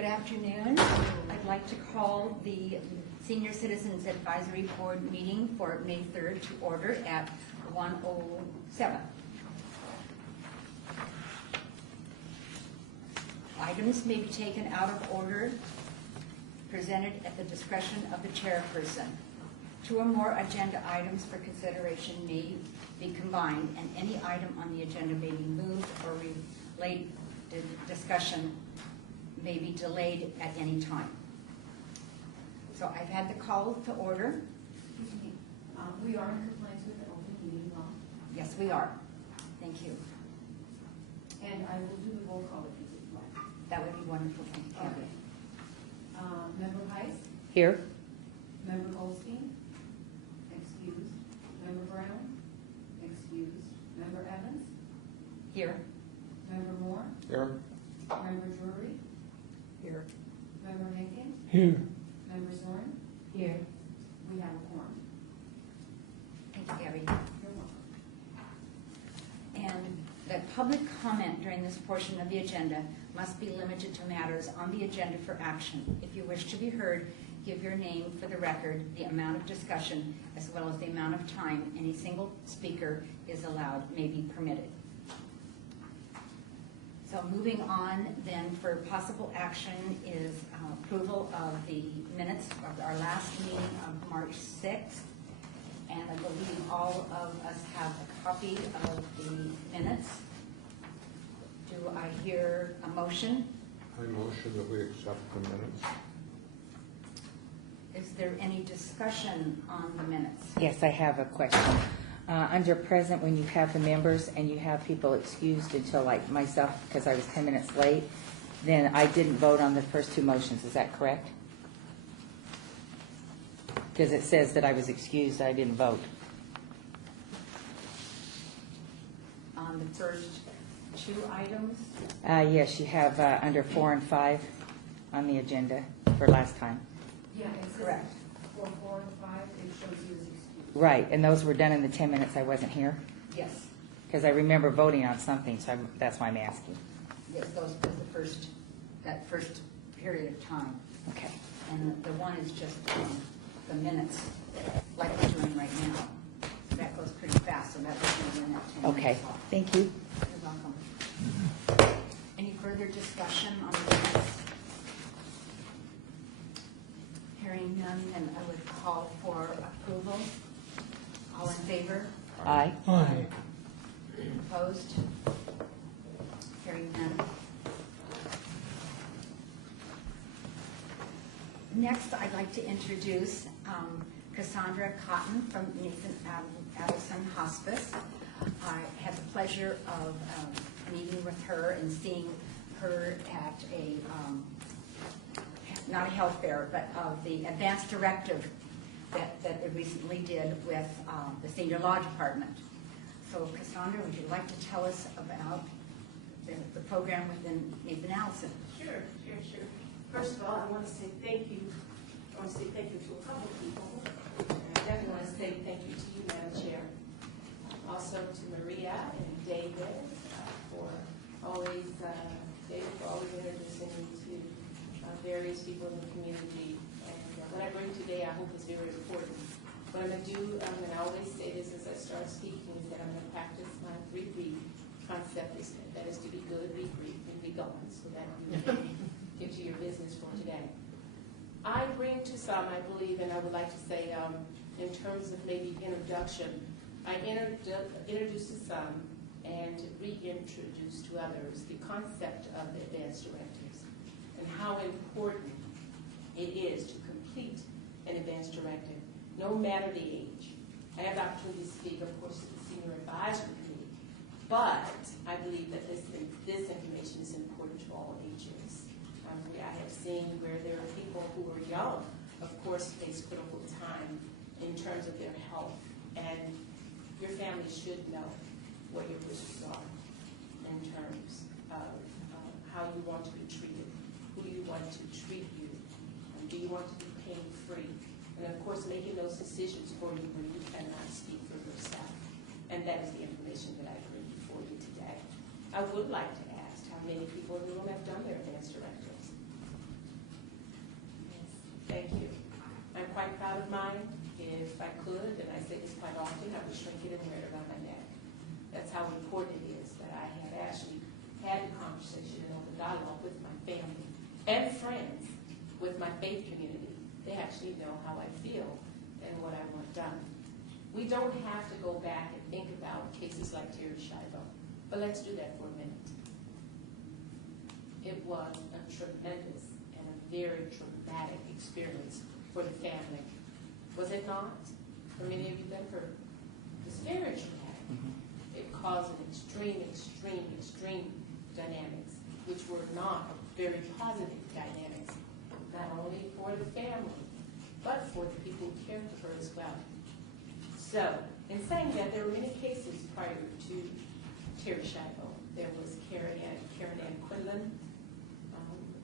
Good afternoon. I'd like to call the Senior Citizens Advisory Board meeting for May 3rd to order at 1:07. Items may be taken out of order, presented at the discretion of the chairperson. Two or more agenda items for consideration may be combined, and any item on the agenda may be moved or related discussion may be delayed at any time. So I've had the call to order. Excuse me. We are in compliance with the open meeting law. Yes, we are. Thank you. And I will do the roll call if you would like. That would be wonderful. Thank you. Okay. Member Heiss? Here. Member Goldstein? Excused. Member Brown? Excused. Member Evans? Here. Member Moore? Here. Member Drury? Here. Member Lincoln? Here. Member Zorn? Here. We have a quorum. Thank you, Gabby. You're welcome. And the public comment during this portion of the agenda must be limited to matters on the agenda for action. If you wish to be heard, give your name for the record, the amount of discussion, as well as the amount of time any single speaker is allowed may be permitted. So moving on then for possible action is approval of the minutes of our last meeting of March 6th. And I believe all of us have a copy of the minutes. Do I hear a motion? I motion that we accept the minutes. Is there any discussion on the minutes? Yes, I have a question. Under present, when you have the members and you have people excused until like myself because I was 10 minutes late, then I didn't vote on the first two motions. Is that correct? Because it says that I was excused, I didn't vote. On the first two items? Yes, you have under 4 and 5 on the agenda for last time. Yeah, it says Correct. for 4 and 5, it shows you as excused. Right, and those were done in the 10 minutes I wasn't here? Yes. Because I remember voting on something, so that's why I'm asking. Yes, those was that first period of time. Okay. And the one is just the minutes, like we're doing right now. So that goes pretty fast, so that was in that 10 Okay, minutes. thank you. You're welcome. Any further discussion on the minutes? Hearing none, then I would call for approval. All in favor? Aye. Aye. Opposed? Hearing none. Next, I'd like to introduce Cassandra Cotton from Nathan Addison Hospice. I had the pleasure of meeting with her and seeing her at a, not a health fair, but of the advanced directive that they recently did with the Senior Law Department. So Cassandra, would you like to tell us about the program within Nathan Allison? Sure. First of all, I want to say thank you. I want to say thank you to a couple of people. I definitely want to say thank you to you, Madam Chair. Also to Maria and David for always introducing me to various people in the community. And what I bring today, I hope is very important. What I'm going to do, and I always say this as I start speaking, is that I'm going to practice my 3 B concept. That is to be good, be brief, and be going, so that you get to your business for today. I bring to some, I believe, and I would like to say, in terms of maybe introduction, I introduce to some and reintroduce to others the concept of the advanced directives and how important it is to complete an advanced directive, no matter the age. I have the opportunity to speak, of course, to the Senior Advisory Committee, but I believe that this information is important to all ages. I have seen where there are people who are young, of course, face critical time in terms of their health, and your family should know what your wishes are in terms of how you want to be treated, who you want to treat you, and do you want to be pain-free, and of course making those decisions for you when you cannot speak for yourself. And that is the information that I bring before you today. I would like to ask how many people in the room have done their advanced directives. mine, if I could, and I say this quite often, I would shrink it and wear it around my neck. That's how important it is that I had actually had the conversation and open dialogue with my family and friends, with my faith community. They actually know how I feel and what I want done. We don't have to go back and think about cases like Terry Schiavo, but let's do that for a minute. It was a tremendous and a very traumatic experience for the family. Was it not? For many of you that heard, it was very traumatic. It caused an extreme dynamics, which were not very positive dynamics, not only for the family, but for the people who cared for her as well. So, in saying that, there were many cases prior to Terry Schiavo. There was Karen Ann Quinlan.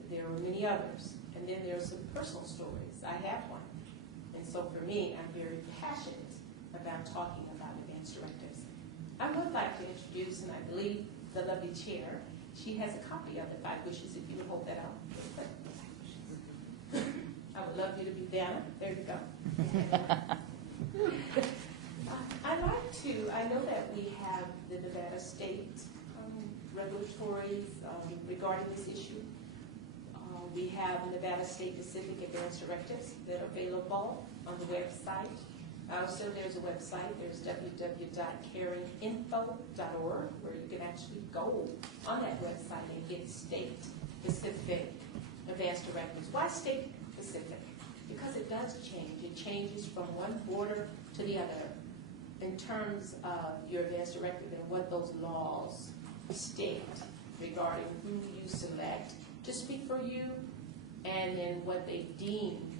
There were many others. And then there are some personal stories. I have one. And so for me, I'm very passionate about talking about advanced directives. I would like to introduce, and I believe the lovely chair, she has a copy of the 5 wishes, if you would hold that out really quick. I would love you to be there. There you go. I know that we have the Nevada State regulatories regarding this issue. We have Nevada State Pacific Advanced Directives that are available on the website. Also, there's a website. There's www.caringinfo.org, where you can actually go on that website and get state-specific advanced directives. Why state-specific? Because it does change. It changes from one border to the other in terms of your advanced directive and what those laws state regarding who you select to speak for you, and then what they deem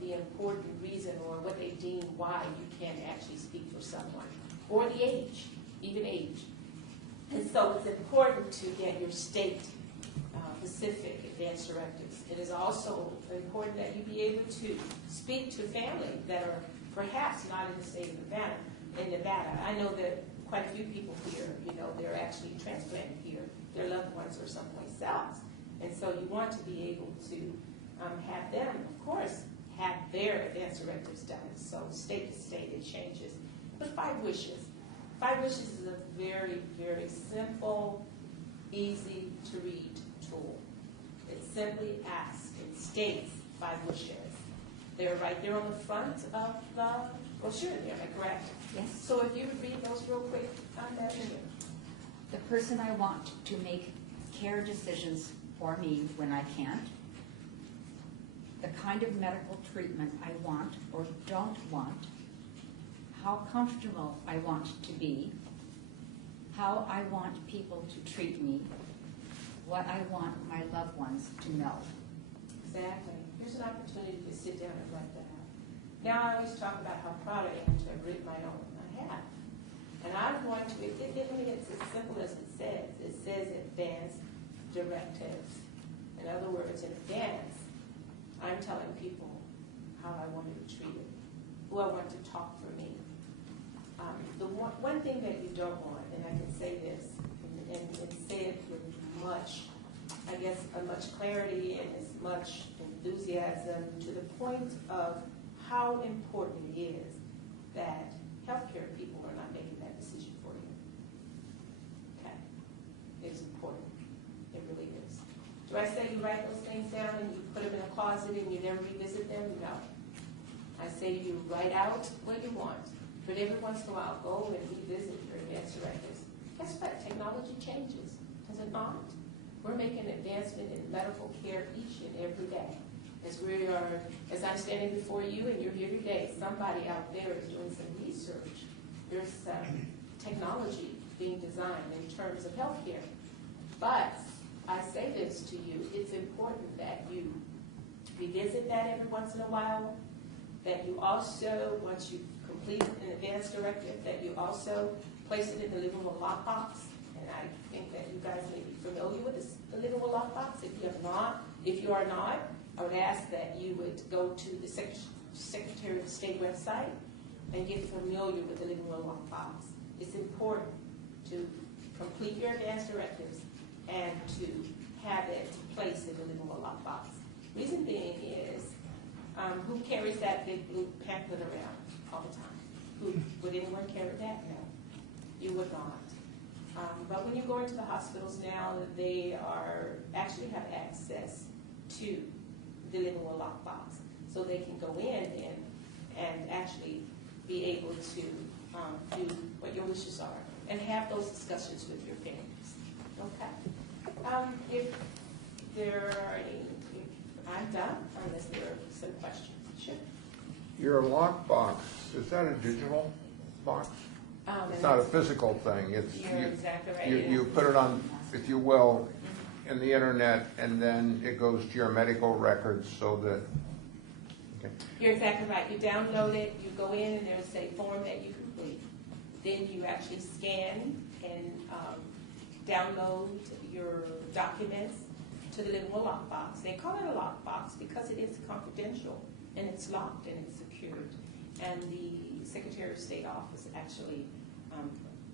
the important reason, or what they deem why you can actually speak for someone, or the age, even age. And so it's important to get your state-specific advanced directives. It is also important that you be able to speak to family that are perhaps not in the state of Nevada. In Nevada, I know that quite a few people here, they're actually transplanted here. Their loved ones are someplace else. And so you want to be able to have them, of course, have their advanced directives done. So state to state, it changes. But 5 wishes. 5 wishes is a very, very simple, easy to read tool. It simply asks, it states 5 wishes. They're right there on the front of the brochure there, am I correct? Yes. So if you would read those real quick on that video. The person I want to make care decisions for me when I can't. The kind of medical treatment I want or don't want. How comfortable I want to be. How I want people to treat me. What I want my loved ones to know. Exactly. Here's an opportunity to sit down and write that out. Now I always talk about how proud I am to have written my own. I have. And I'm going to, it's as simple as it says. It says advanced directives. In other words, in advance, I'm telling people how I want to be treated, who I want to talk for me. The one thing that you don't want, and I can say this, and say it with much clarity and as much enthusiasm, to the point of how important it is that healthcare people are not making that decision for you. Okay. It's important. It really is. Do I say you write those things down and you put them in a closet and you never revisit them? No. I say you write out what you want, but every once in a while go and revisit your advanced directives. Guess what? Technology changes, does it not? We're making advancement in medical care each and every day. As I'm standing before you and you're here today, somebody out there is doing some research. There's some technology being designed in terms of healthcare. But I say this to you, it's important that you revisit that every once in a while, that you also, once you complete an advanced directive, that you also place it in the living room lockbox. And I think that you guys may be familiar with the living room lockbox. If you are not, I would ask that you would go to the Secretary of State website and get familiar with the living room lockbox. It's important to complete your advanced directives and to have it placed in the living room lockbox. Reason being is Who carries that big blue pamphlet around all the time? Would anyone carry that? No, you would not. But when you go into the hospitals now, they actually have access to the Living Will lockbox, so they can go in and actually be able to do what your wishes are and have those discussions with your families. Okay. If there are any, I'm done unless there are some questions. Sure. Your lockbox, is that a digital box? It's not a physical thing. It's You're exactly right. you put it on, if you will, in the internet, and then it goes to your medical records so that. Okay. You're exactly right. You download it, you go in, and there's a form that you complete. Then you actually scan and download your documents to the Living Will lockbox. They call it a lockbox because it is confidential, and it's locked, and it's secured. And the Secretary of State office actually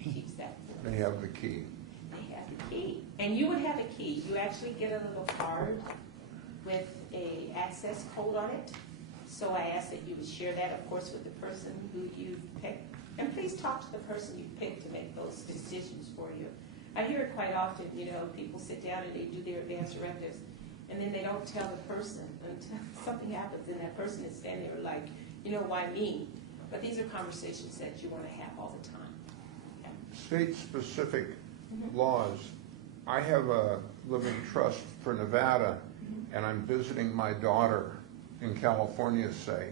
keeps that for Then us. you have the key. They have the key. And you would have a key. You actually get a little card with a access code on it. So I ask that you would share that, of course, with the person who you picked. And please talk to the person you picked to make those decisions for you. I hear it quite often, people sit down and they do their advance directives, and then they don't tell the person until something happens, and that person is standing there like, why me? But these are conversations that you want to have all the time. Okay. State-specific laws. I have a living trust for Nevada, and I'm visiting my daughter in California, say.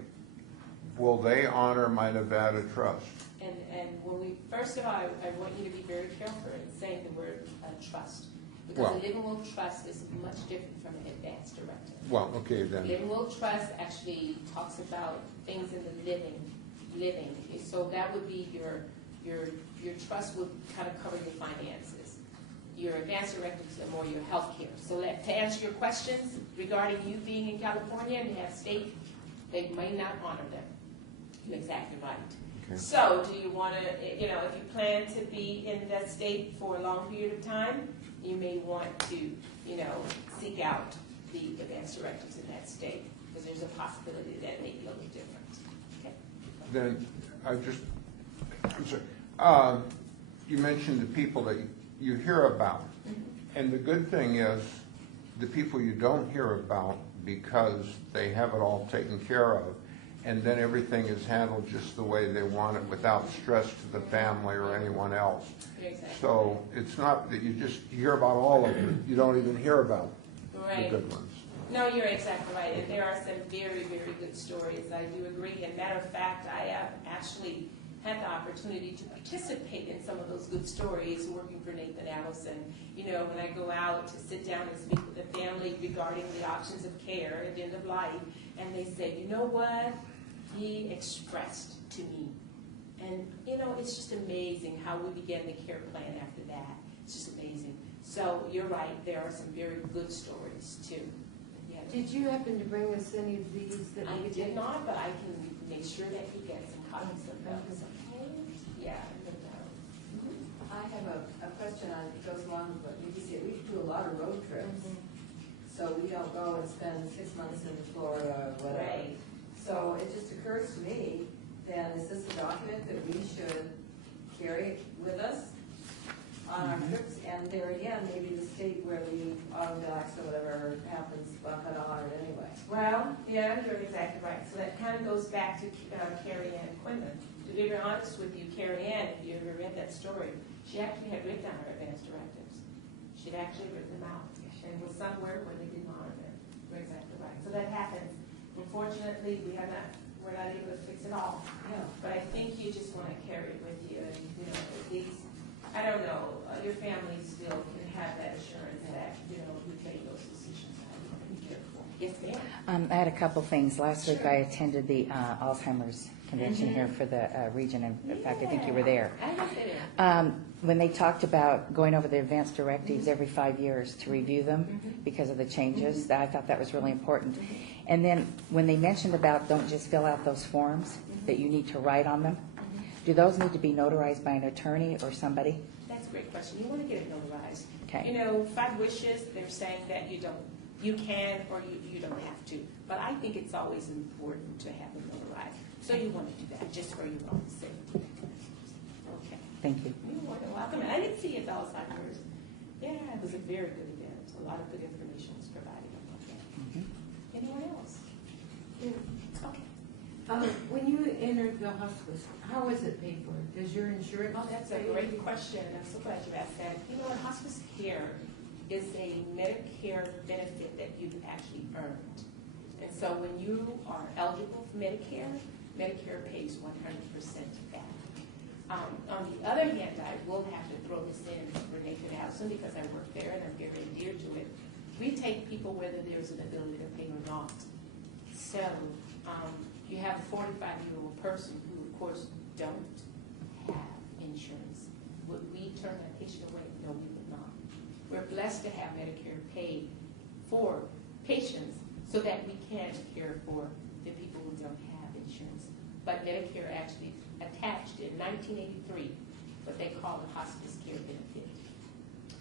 Will they honor my Nevada trust? And when first of all, I want you to be very careful in saying the word trust. Because Well- a Living Will trust is much different from an advance directive. Well, okay then. Living Will trust actually talks about things in the living. So that would be your trust would kind of cover your finances. Your advance directives are more your health care. So to answer your questions regarding you being in California and you have state, they may not honor them. You're exactly right. Okay. So do you want to, if you plan to be in that state for a long period of time, you may want to, seek out the advance directives in that state, because there's a possibility that may be a little different. Okay. Then I'm sorry. You mentioned the people that you hear about. And the good thing is the people you don't hear about, because they have it all taken care of, and then everything is handled just the way they want it without stress to the family or anyone else. Exactly. So it's not that you just hear about all of it. You don't even hear about the Right. good ones. No, you're exactly right, and there are some very, very good stories. I do agree. And matter of fact, I have actually had the opportunity to participate in some of those good stories working for Nathan Allison. When I go out to sit down and speak with the family regarding the options of care at the end of life, and they say, you know what, he expressed to me. And, it's just amazing how we began the care plan after that. It's just amazing. So you're right, there are some very good stories, too. Yeah. Did you happen to bring us any of these that I we could did take? not, but I can make sure that he gets some copies of those. Okay? Yeah. I have a question on, it goes along with what you said. We do a lot of road trips. So we don't go and spend 6 months in Florida or whatever. Right. So it just occurs to me, then, is this a document that we should carry with us on our trips? And there again, maybe the state where the auto docs or whatever happens, well, cut on it anyway. Well, yeah, you're exactly right. So that kind of goes back to Carrie Ann Quinlan. To be very honest with you, Carrie Ann, if you ever read that story, she actually had written down her advance directives. She'd actually written them out. And it was somewhere where they didn't honor them. You're exactly right. So that happens. Unfortunately, we're not able to fix it all. Yeah. But I think you just want to carry it with you, and at least, I don't know, your family still can have that assurance that you've made those decisions. Be careful. Yes, ma'am. I had a couple things. Last week I attended the Alzheimer's convention here for the region, and in fact, I think you were there. I was there. When they talked about going over the advance directives every 5 years to review them because of the changes, I thought that was really important. And then when they mentioned about don't just fill out those forms, that you need to write on them, do those need to be notarized by an attorney or somebody? That's a great question. You want to get it notarized. Okay. 5 wishes, they're saying that you don't You can or you don't have to. But I think it's always important to have them notarized. So you want to do that just for your own safety. Okay. Thank you. You're more than welcome. And I didn't see it Alzheimer's. Yeah, it was a very good event. A lot of good information was provided about that. Mhm. Anyone else? Okay. When you entered the hospice, how was it paid for? Does your insurance? Oh, that's a great question. I'm so glad you asked that. You know what, hospice care is a Medicare benefit that you've actually earned. And so when you are eligible for Medicare, Medicare pays 100% of that. On the other hand, I will have to throw this in for Nathan Allison because I work there and I'm very dear to it. We take people whether there's an ability to pay or not. So you have a 45-year-old person who, of course, don't have insurance. Would we turn that patient away? No, we would not. We're blessed to have Medicare pay for patients so that we can care for the people who don't have insurance. But Medicare actually attached in 1983 what they call the hospice care benefit.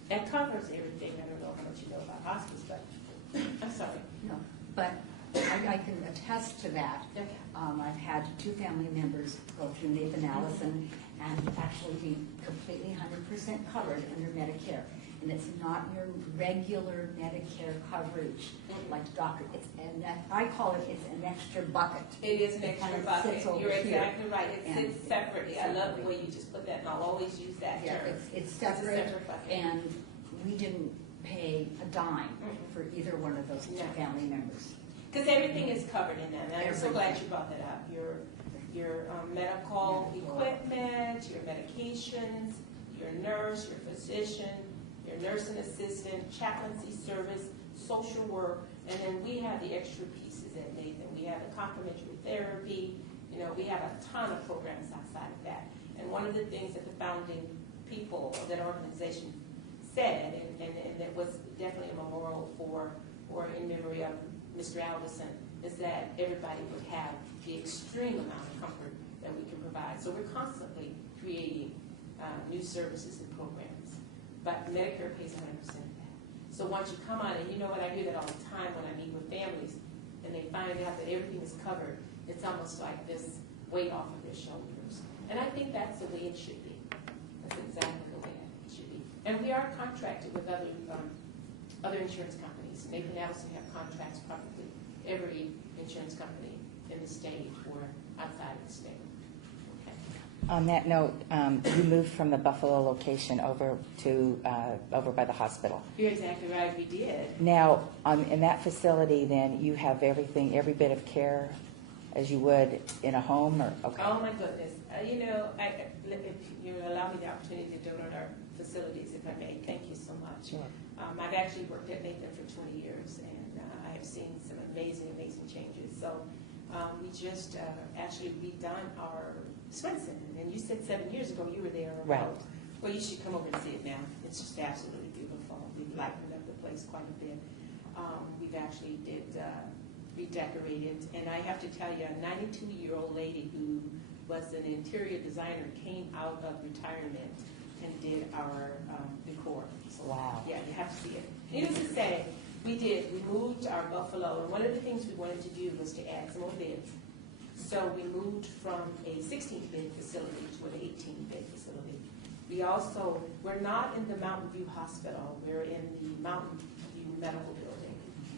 That covers everything. I don't know how much you know about hospice, but I'm sorry. No, but I can attest to that. Okay. I've had 2 family members go through Nathan Allison and actually be completely 100% covered under Medicare. And it's not your regular Medicare coverage like doctor. And I call it's an extra bucket. It is an It kind extra of bucket. sits over You're here. exactly right. It And sits separately. I love the way you just put that, and I'll always use that Yeah, term. it's a separate, separate bucket. and we didn't pay a dime Mhm. for either one of those 2 No. family members. Because everything is covered in that, and I'm so Everything. glad you brought that up. Your medical equipment, your medications, your nurse, your physician, your nursing assistant, chaplaincy service, social work, and then we have the extra pieces at Nathan. We have the complementary therapy. You know, we have a ton of programs outside of that. And one of the things that the founding people of that organization said, and that was definitely a memorial for or in memory of Mr. Alderson, is that everybody would have the extreme amount of comfort that we can provide. So we're constantly creating new services and programs. But Medicare pays 100% of that. So once you come on, and you know what, I hear that all the time when I meet with families, and they find out that everything is covered, it's almost like this weight off of their shoulders. And I think that's the way it should be. That's exactly the way it should be. And we are contracted with other insurance companies. Nathan Allison have contracts probably every insurance company in the state or outside of the state. Okay. On that note, you moved from the Buffalo location over to over by the hospital. You're exactly right, we did. Now, in that facility, then you have everything, every bit of care as you would in a home, or okay? Oh, my goodness. You know, if you allow me the opportunity to donate our facilities, if I may, thank you so much. Sure. I've actually worked at Nathan for 20 years, and I have seen some amazing, amazing changes. So we just actually redone our Swenson, and you said 7 years ago you were there. Right. Well, you should come over and see it now. It's just absolutely beautiful. We've lightened up the place quite a bit. We've actually redecorated, and I have to tell you, a 92-year-old lady who was an interior designer came out of retirement and did our decor. So, Wow. yeah, you have to see it. Needless to say, we moved our Buffalo, and one of the things we wanted to do was to add some more beds. So we moved from a 16-bed facility to an 18-bed facility. We're not in the Mountain View Hospital, we're in the Mountain View Medical Building.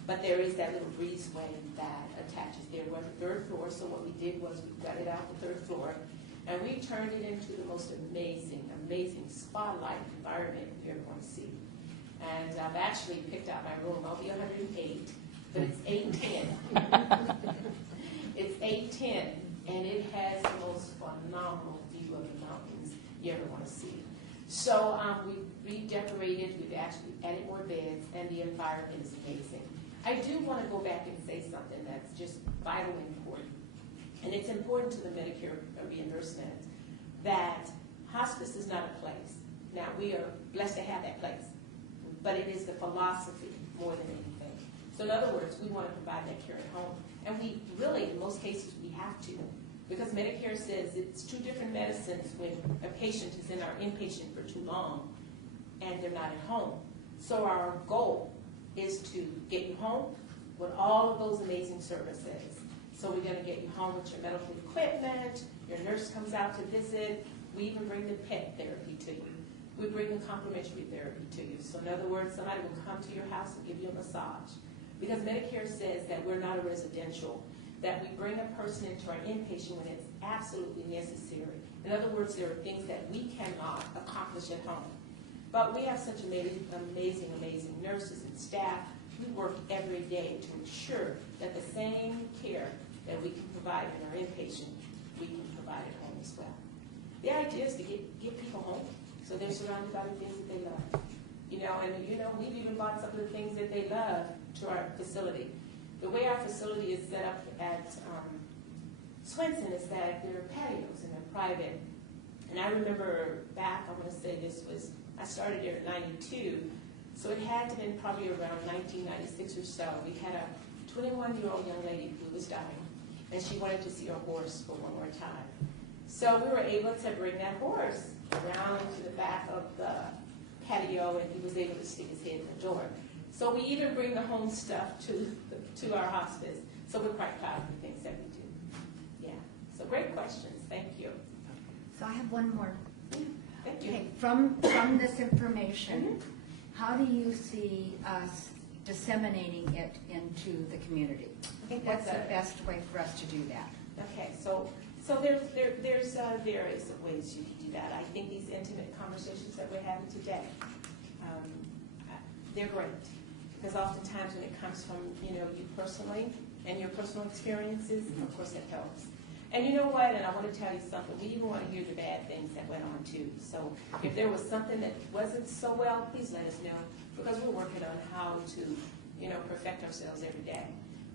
But there is that little breezeway that attaches there. We're on the 3rd floor, so what we did was we gutted out the 3rd floor, and we turned it into the most amazing, amazing spa-like environment you ever want to see. And I've actually picked out my room. I'll be 108, but it's 810. It's 810, and it has the most phenomenal view of the mountains you ever want to see. So we redecorated, we've actually added more beds, and the environment is amazing. I do want to go back and say something that's just vitally important, and it's important to the Medicare reimbursement, that hospice is not a place. Now, we are blessed to have that place, but it is the philosophy more than anything. So in other words, we want to provide that care at home. And we really, in most cases, we have to, because Medicare says it's 2 different medicines when a patient is in our inpatient for too long and they're not at home. So our goal is to get you home with all of those amazing services. So we're gonna get you home with your medical equipment, your nurse comes out to visit, we even bring the pet therapy to you. We bring the complimentary therapy to you. So in other words, somebody will come to your house and give you a massage. Because Medicare says that we're not a residential, that we bring a person into our inpatient when it's absolutely necessary. In other words, there are things that we cannot accomplish at home. But we have such amazing, amazing nurses and staff. We work every day to ensure that the same care that we can provide in our inpatient, we can provide at home as well. The idea is to get people home so they're surrounded by the things that they love. We've even brought some of the things that they love to our facility. The way our facility is set up at Swenson is that there are patios and they're private. And I remember back, I'm going to say I started here in 92, so it had to have been probably around 1996 or so. We had a 21-year-old young lady who was dying, and she wanted to see her horse for one more time. So we were able to bring that horse around into the back of the patio, and he was able to stick his head in the door. So we even bring the home stuff to our hospice. So we're quite proud of the things that we do. Yeah. So great questions. Thank you. So I have one more. Thank you. Okay, from this information, how do you see us disseminating it into the community? I think What's that's the best way for us to do that? Okay, so there's various ways you can do that. I think these intimate conversations that we're having today, they're great, because oftentimes when it comes from you personally and your personal experiences, of course it helps. And you know what? And I want to tell you something. We even want to hear the bad things that went on too. So if there was something that wasn't so well, please let us know, because we're working on how to perfect ourselves every day.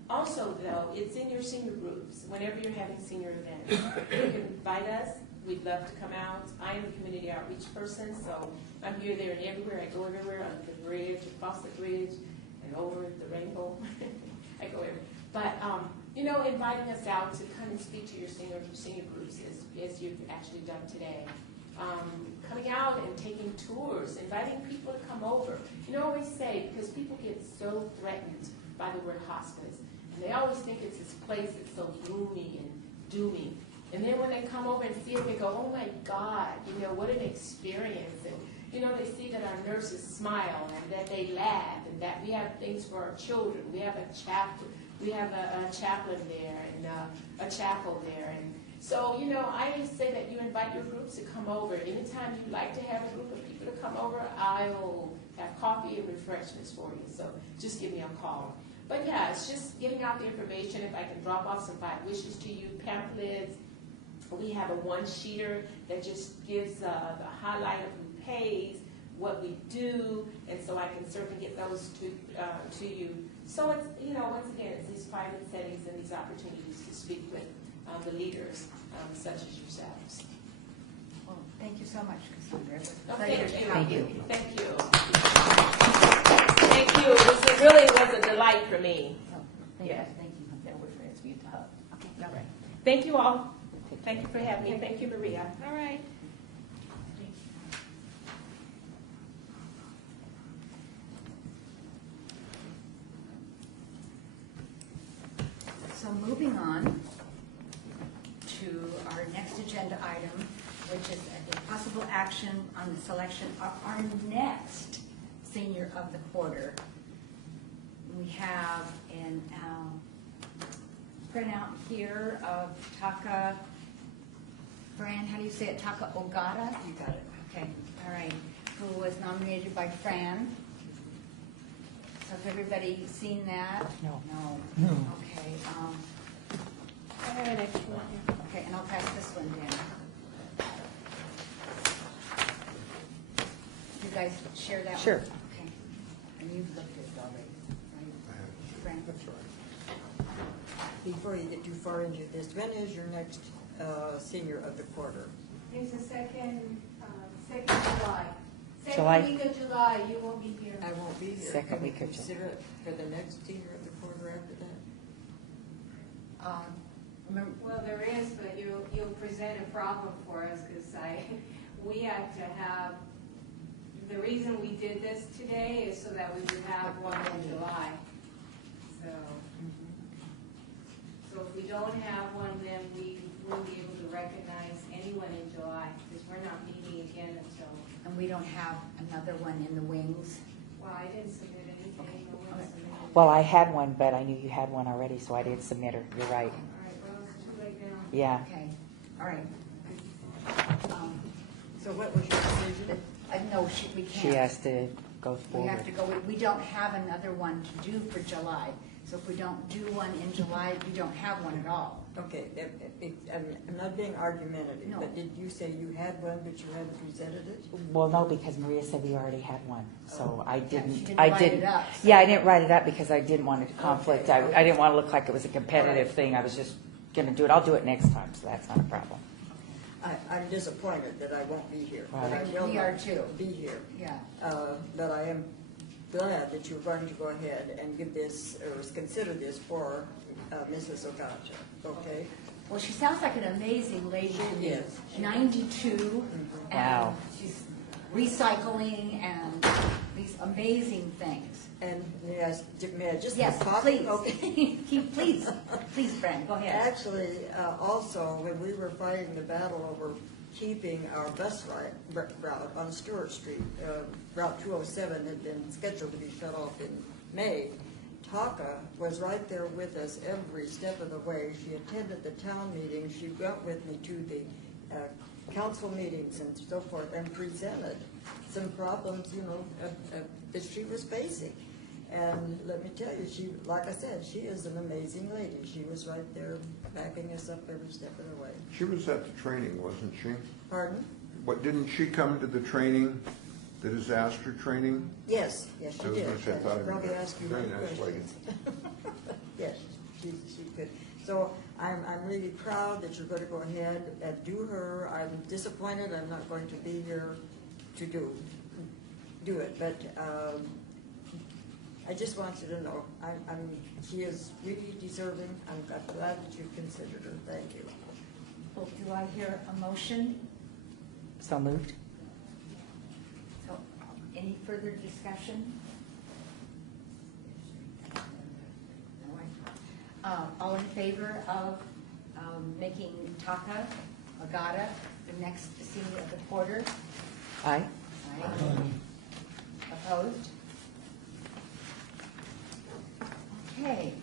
Also, though, it's in your senior groups. Whenever you're having senior events, you can invite us. We'd love to come out. I am a community outreach person, so I'm here, there, and everywhere. I go everywhere, under the bridge, across the bridge, and over the rainbow. I go everywhere. But, inviting us out to come and speak to your senior groups as you've actually done today. Coming out and taking tours, inviting people to come over. I always say, because people get so threatened by the word hospice, and they always think it's this place that's so gloomy and doomy. And then when they come over and see it, they go, oh my God, what an experience. And, they see that our nurses smile and that they laugh and that we have things for our children. We have a chaplain there and a chapel there. And so, I say that you invite your groups to come over. Anytime you'd like to have a group of people to come over, I'll have coffee and refreshments for you. So just give me a call. But yeah, it's just giving out the information. If I can drop off some 5 wishes to you, pamphlets. We have a one-sheeter that just gives the highlight of who pays, what we do, and so I can certainly get those to you. So it's, once again, it's these private settings and these opportunities to speak with the leaders such as yourselves. Well, thank you so much, Cassandra. It was a Oh, pleasure to have thank you. you. Thank you. Thank you. It really was a delight for me. Oh, thank Yeah. you. Thank you. That we're friends. We get to hug. Okay. All right. Thank you all. Thank you for having me. Thank you, Maria. All right. So moving on to our next agenda item, which is a possible action on the selection of our next senior of the quarter. We have an printout here of Taka, Fran, how do you say it? Taka Ogata? You got it. Okay, all right. Who was nominated by Fran. So has everybody seen that? No. No. Okay. Okay, and I'll pass this one down. You guys share that one? Sure. Okay. And you've looked at it already, right? Fran? That's right. Before you get too far into this, when is your next senior of the quarter? It's the second July. July. Second week of July, you won't be here. I won't be here. Second Can we week of July. consider it for the next senior of the quarter after that? Remember, Well, there is, but you'll present a problem for us, because we have to have the reason we did this today is so that we would have one in July. So if we don't have one, then we won't be able to recognize anyone in July, because we're not meeting again until, And we don't have another one in the wings. well, I didn't submit anything. No one submitted. Well, I had one, but I knew you had one already, so I didn't submit her. You're right. All right, well, it's too late now. Yeah. Okay, all right. So what was your decision? No, we She can't. has to go We have forward. to go, we don't have another one to do for July. So if we don't do one in July, we don't have one at all. Okay, I'm not being argumentative, No. but did you say you had one, but you hadn't presented it? Well, no, because Maria said we already had one, so I Yeah, she didn't, didn't I write it didn't. up, so- Yeah, I didn't write it up because I didn't want it to conflict. Okay. I didn't want to look like it was a competitive thing. I was just gonna do it. I'll do it next time, so that's not a problem. I'm disappointed that I won't be here. Right. But I will We are not too. Be here. Yeah. But I am glad that you're going to go ahead and give this, or consider this for Mrs. Ogata, okay? Well, she sounds like an amazing lady to me. Yes. 92, and Wow. she's recycling and these amazing things. And may I just Yes, talk? please. Okay. Please, Fran, go ahead. Actually, also, when we were fighting the battle over keeping our bus route on Stewart Street, Route 207 had been scheduled to be shut off in May. Taka was right there with us every step of the way. She attended the town meeting. She went with me to the council meetings and so forth and presented some problems, that she was facing. And let me tell you, she, like I said, she is an amazing lady. She was right there backing us up every step of the way. She was at the training, wasn't she? Pardon? What, didn't she come to the training, the disaster training? Yes, she I was did. gonna say, I thought I Probably remember. ask you Very more nice lady. questions. Yes, she could. So I'm really proud that you're going to go ahead and do her. I'm disappointed I'm not going to be here to do it, but I just want you to know, she is really deserving. I'm glad that you considered her. Thank you. Well, do I hear a motion? So moved? So, any further discussion? All right. All in favor of making Taka Agata the next senior of the quarter? Aye. Aye. Opposed? Okay.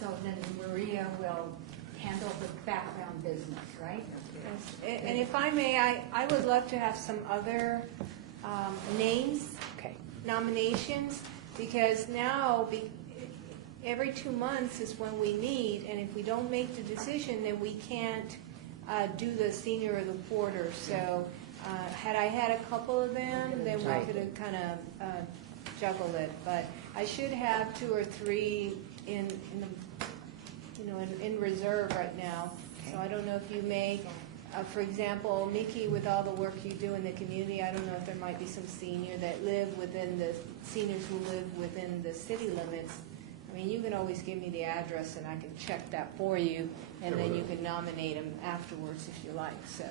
So then Maria will handle the background business, right? And if I may, I would love to have some other names, Okay. nominations, because now, every 2 months is when we meet, and if we don't make the decision, then we can't do the senior of the quarter. So had I had a couple of them, then we Right. could have kind of juggled it. But I should have 2 or 3 in reserve right now. So I don't know if you may, for example, Mickey, with all the work you do in the community, I don't know if there might be some seniors who live within the city limits. I mean, you can always give me the address and I can check that for you, and then you can nominate them afterwards if you like, so.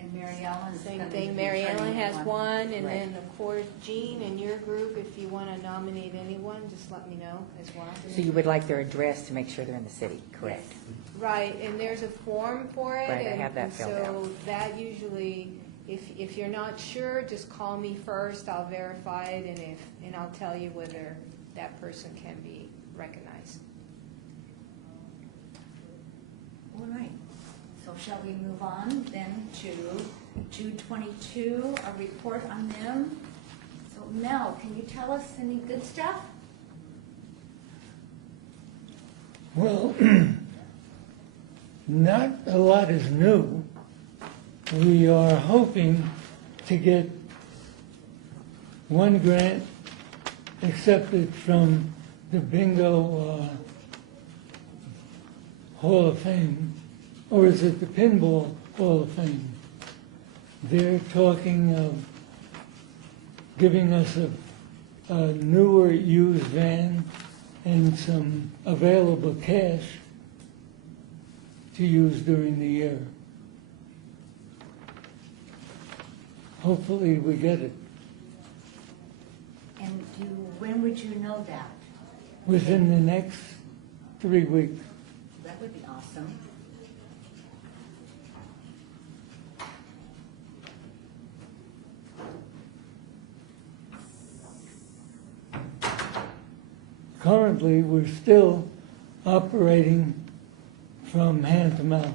And Mary Ellen is Same gonna thing, be Mary Ellen turning has one, and Right. then, of course, Jean and your group, if you want to nominate anyone, just let me know as well. So you would like their address to make sure they're in the city, correct? Right, and there's a form for it. Right, I and- have that and filled So that usually, if you're not sure, just call me first, I'll verify it, and I'll tell you whether that person can be recognized. All right, so shall we move on then to Jude 22, a report on them? So Mel, can you tell us any good stuff? Well, not a lot is new. We are hoping to get one grant accepted from the Bingo Hall of Fame, or is it the Pinball Hall of Fame? They're talking of giving us a newer used van and some available cash to use during the year. hopefully we get it And when would you know that? within the next 3 weeks. That would be awesome. Currently, we're still operating from hand to mouth.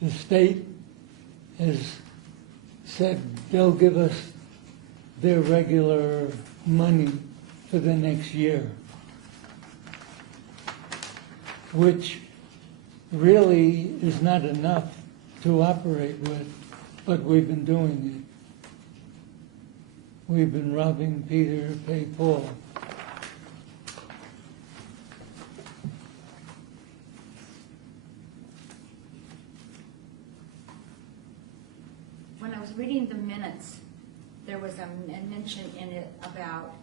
The state has said they'll give us their regular money for the next year, which really is not enough to operate with, but we've been doing it. We've been robbing Peter to pay Paul. When I was reading the minutes, there was a mention in it about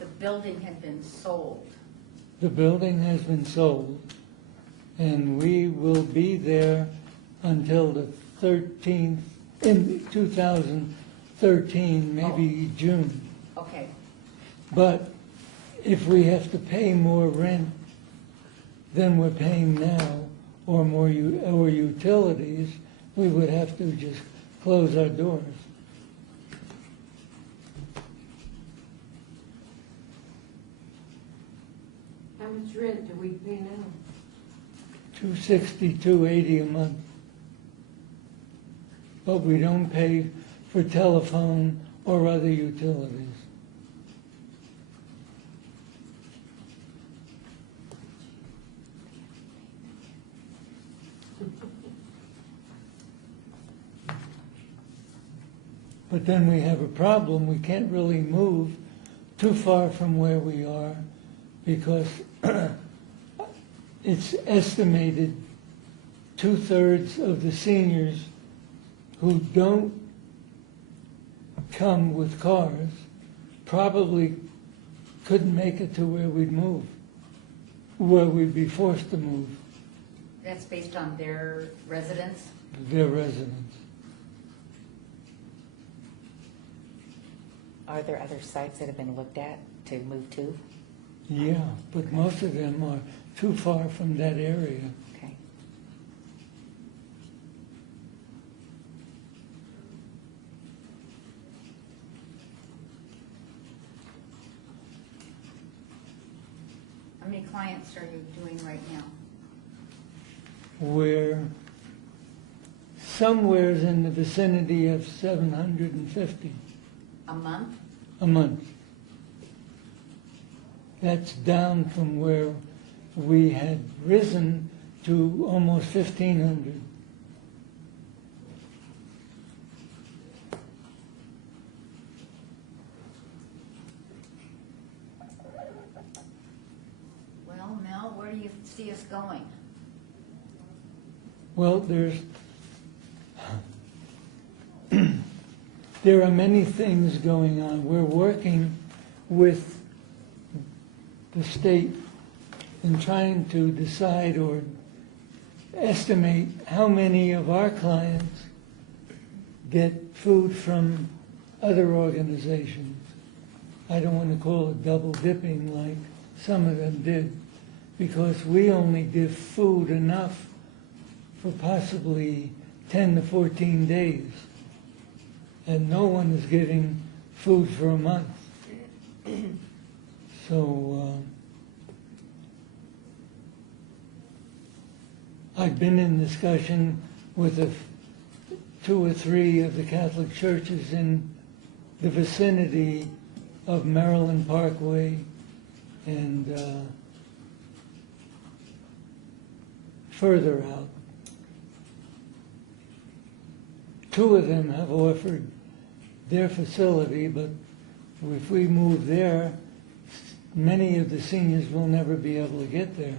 the building had been sold. The building has been sold, and we will be there until the 13th, in 2013, maybe June. Okay, But if we have to pay more rent than we're paying now, or more or utilities, we would have to just close our doors. How much rent do we pay now? $260, $280 a month. But we don't pay for telephone or other utilities. But then we have a problem. We can't really move too far from where we are because it's estimated 2/3 of the seniors who don't come with cars probably couldn't make it to where we'd move, where we'd be forced to move, that's based on their residence? their residence. Are there other sites that have been looked at to move to? Yeah, but most of them are too far from that area. Okay. How many clients are you doing right now? We're somewheres in the vicinity of 750 A month? a month. That's down from where we had risen to almost 1,500. Well, Mel, where do you see us going? Well, there are many things going on. We're working with the state in trying to decide or estimate how many of our clients get food from other organizations. I don't want to call it double dipping like some of them did, because we only give food enough for possibly 10 to 14 days. And no one is giving food for a month. So I've been in discussion with 2 or 3 of the Catholic churches in the vicinity of Maryland Parkway and further out. 2 of them have offered their facility, but if we move there, many of the seniors will never be able to get there.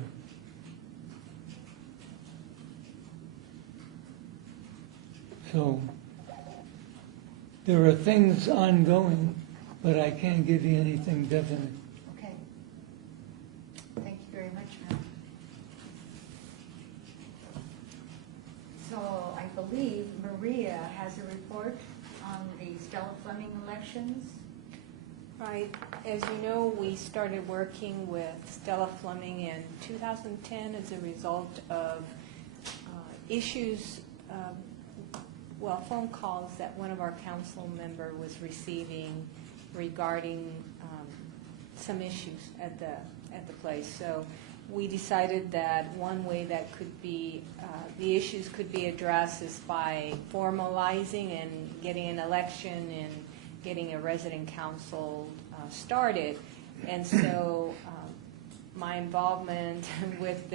So there are things ongoing but I can't give you anything definite. Okay. Thank you very much, ma'am. So I believe Maria has a report on the Stella Fleming elections. Right. As you know, we started working with Stella Fleming in 2010 as a result of issues, phone calls that one of our council member was receiving regarding some issues at the place. So we decided that one way that could be, the issues could be addressed is by formalizing and getting an election and getting a resident council started. And so my involvement with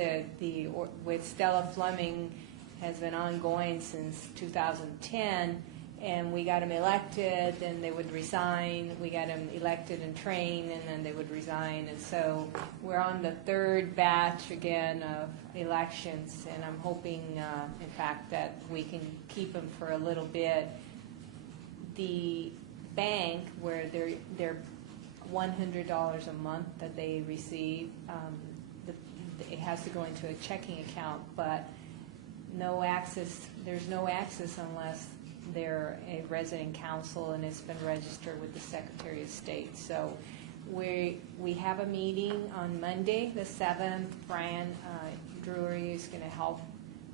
with Stella Fleming has been ongoing since 2010, and we got them elected, then they would resign. We got them elected and trained, and then they would resign. And so we're on the third batch again of elections, and I'm hoping, in fact, that we can keep them for a little bit. The bank, where they're $100 a month that they receive, it has to go into a checking account, but there's no access unless they're a resident council and it's been registered with the Secretary of State. So we have a meeting on Monday, the 7th. Fran Drury is going to help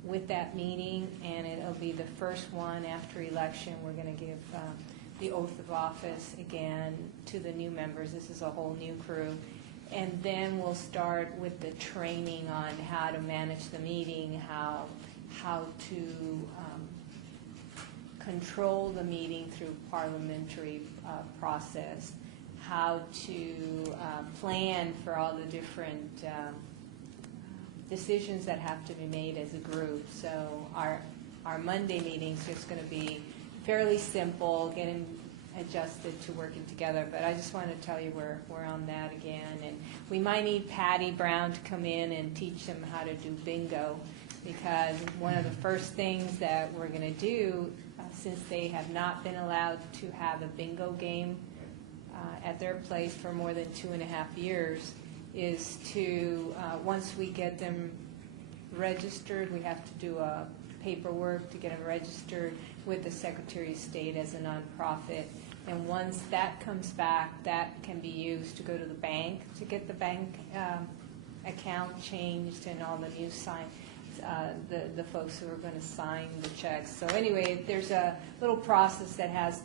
with that meeting, and it'll be the first one after election. We're going to give the oath of office again to the new members. This is a whole new crew. And then we'll start with the training on how to manage the meeting, how to control the meeting through parliamentary process, how to plan for all the different decisions that have to be made as a group. So our Monday meeting is just going to be fairly simple, getting adjusted to working together. But I just wanted to tell you we're on that again. And we might need Patty Brown to come in and teach them how to do bingo, because one of the first things that we're going to do, since they have not been allowed to have a bingo game at their place for more than 2.5 years, is to, once we get them registered, we have to do a paperwork to get them registered with the Secretary of State as a nonprofit. And once that comes back, that can be used to go to the bank to get the bank account changed and all the new the folks who are going to sign the checks. So anyway, there's a little process that has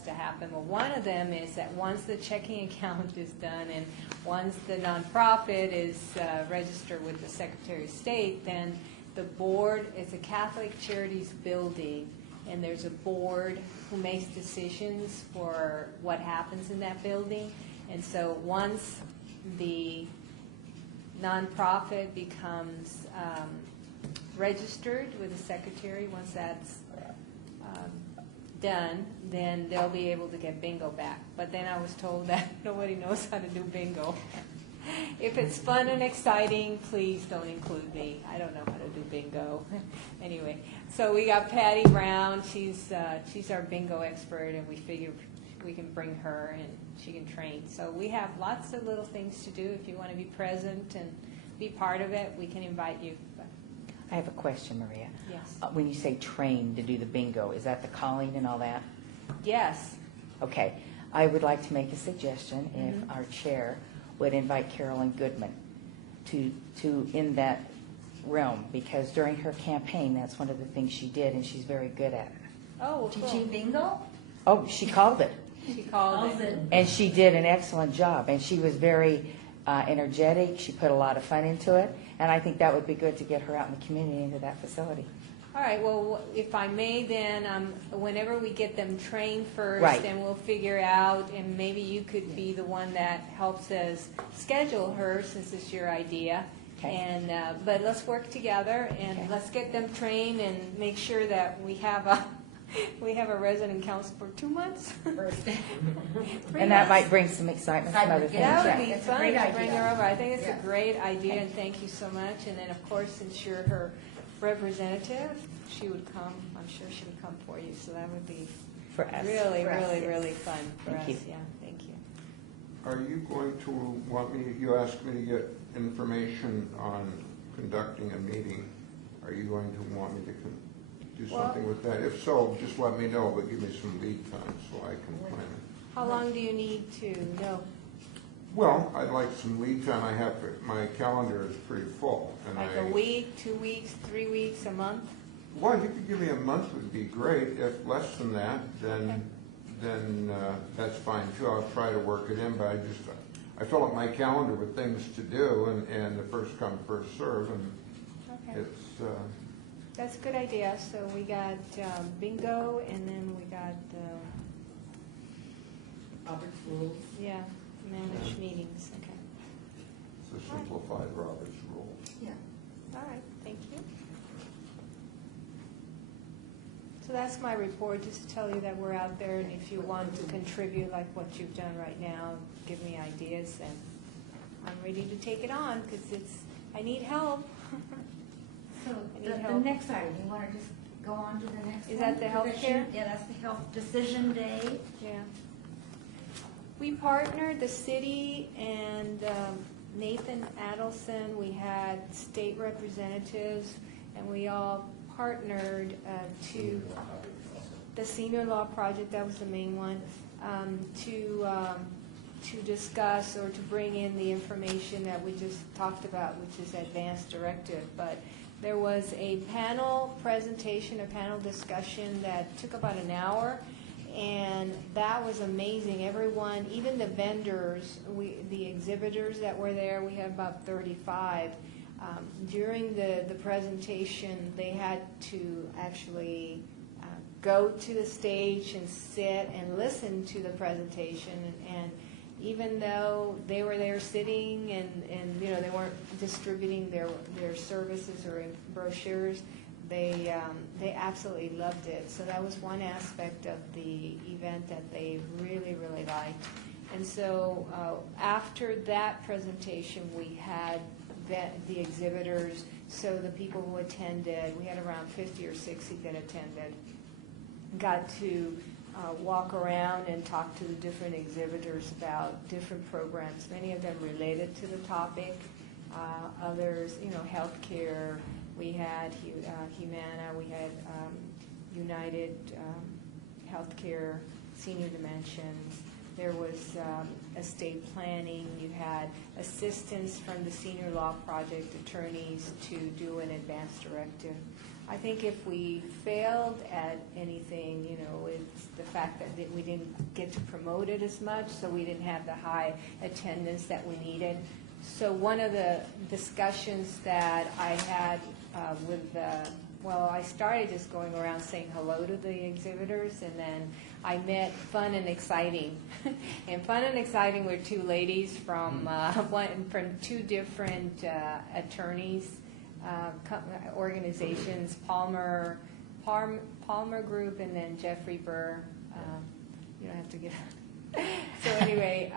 to happen. Well, one of them is that once the checking account is done and once the nonprofit is registered with the Secretary of State, then the board, it's a Catholic Charities building, and there's a board who makes decisions for what happens in that building. And so once the nonprofit becomes registered with the secretary, once that's done, then they'll be able to get bingo back. But then I was told that nobody knows how to do bingo. If it's fun and exciting, please don't include me. I don't know how to do bingo. Anyway, so we got Patty Brown. She's our bingo expert, and we figured we can bring her and she can train. So we have lots of little things to do. If you want to be present and be part of it, we can invite you. I have a question, Maria. Yes. When you say train to do the bingo, is that the calling and all that? Yes. Okay. I would like to make a suggestion if our chair would invite Carolyn Goodman to in that realm, because during her campaign, that's one of the things she did, and she's very good at it. Oh, well, Did you bingo? Oh, she called it. She called it. And she did an excellent job, and she was very energetic. She put a lot of fun into it, and I think that would be good to get her out in the community into that facility. All right, well, if I may then, whenever we get them trained first, Right. then we'll figure out, and maybe you could be the one that helps us schedule her, since it's your idea. Okay. And but let's work together, and Okay. let's get them trained and make sure that we have a resident council for 2 months. And that might bring some excitement, some other things. That Yeah. would be That's a fun great to bring idea. her over. I think it's Yeah. a great idea, and thank you so much. And then, of course, since you're her representative, she would come. I'm sure she would come for you. So that would be For us. really, For us, really, yes. really fun for Thank us. you. Yeah, thank you. are you going to want me, you asked me to get information on conducting a meeting. Are you going to want me to do something with that? If so, just let me know, but give me some lead time so I can plan it. How long do you need to know? Well, I'd like some lead time. My calendar is pretty full. And Like a week, 2 weeks, 3 weeks, a month? Well, you could give me a month would be great. If less than that, then that's fine too. I'll try to work it in, but I fill up my calendar with things to do, and the first come, first serve, and Okay. it's, That's a good idea. So we got bingo, and then we got, Robert's rules. yeah, managed meetings. Okay. it's a simplified Robert's rule. Yeah. All right, thank you. So that's my report, just to tell you that we're out there, and if you want to contribute like what you've done right now, give me ideas, and I'm ready to take it on, because I need help. So I need the help. next item, you want to just go on to the next one? Is that the healthcare? Decision- Yeah, that's the health decision day. Yeah. We partnered, the city and Nathan Adelson, we had state representatives, and we all partnered to the Senior Law Project, that was the main one, to discuss or to bring in the information that we just talked about, which is advanced directive. But there was a panel presentation, a panel discussion that took about an hour, and that was amazing. Everyone, even the vendors, the exhibitors that were there, we had about 35. During the presentation, they had to actually go to the stage and sit and listen to the presentation. And even though they were there sitting and you know, they weren't distributing their services or brochures, they absolutely loved it. So that was one aspect of the event that they really, really liked. And so after that presentation, we had the exhibitors, so the people who attended, we had around 50 or 60 that attended, got to walk around and talk to the different exhibitors about different programs, many of them related to the topic, others, you know, healthcare. We had Humana, we had United Healthcare, Senior Dimensions. There was estate planning. You had assistance from the Senior Law Project attorneys to do an advanced directive. I think if we failed at anything, you know, it's the fact that we didn't get to promote it as much, so we didn't have the high attendance that we needed. So one of the discussions that I had I started just going around saying hello to the exhibitors, and then I met Fun and Exciting. And Fun and Exciting were two ladies from two different attorneys, organizations, Palmer Group, and then Jeffrey Burr. You don't have to get. So anyway,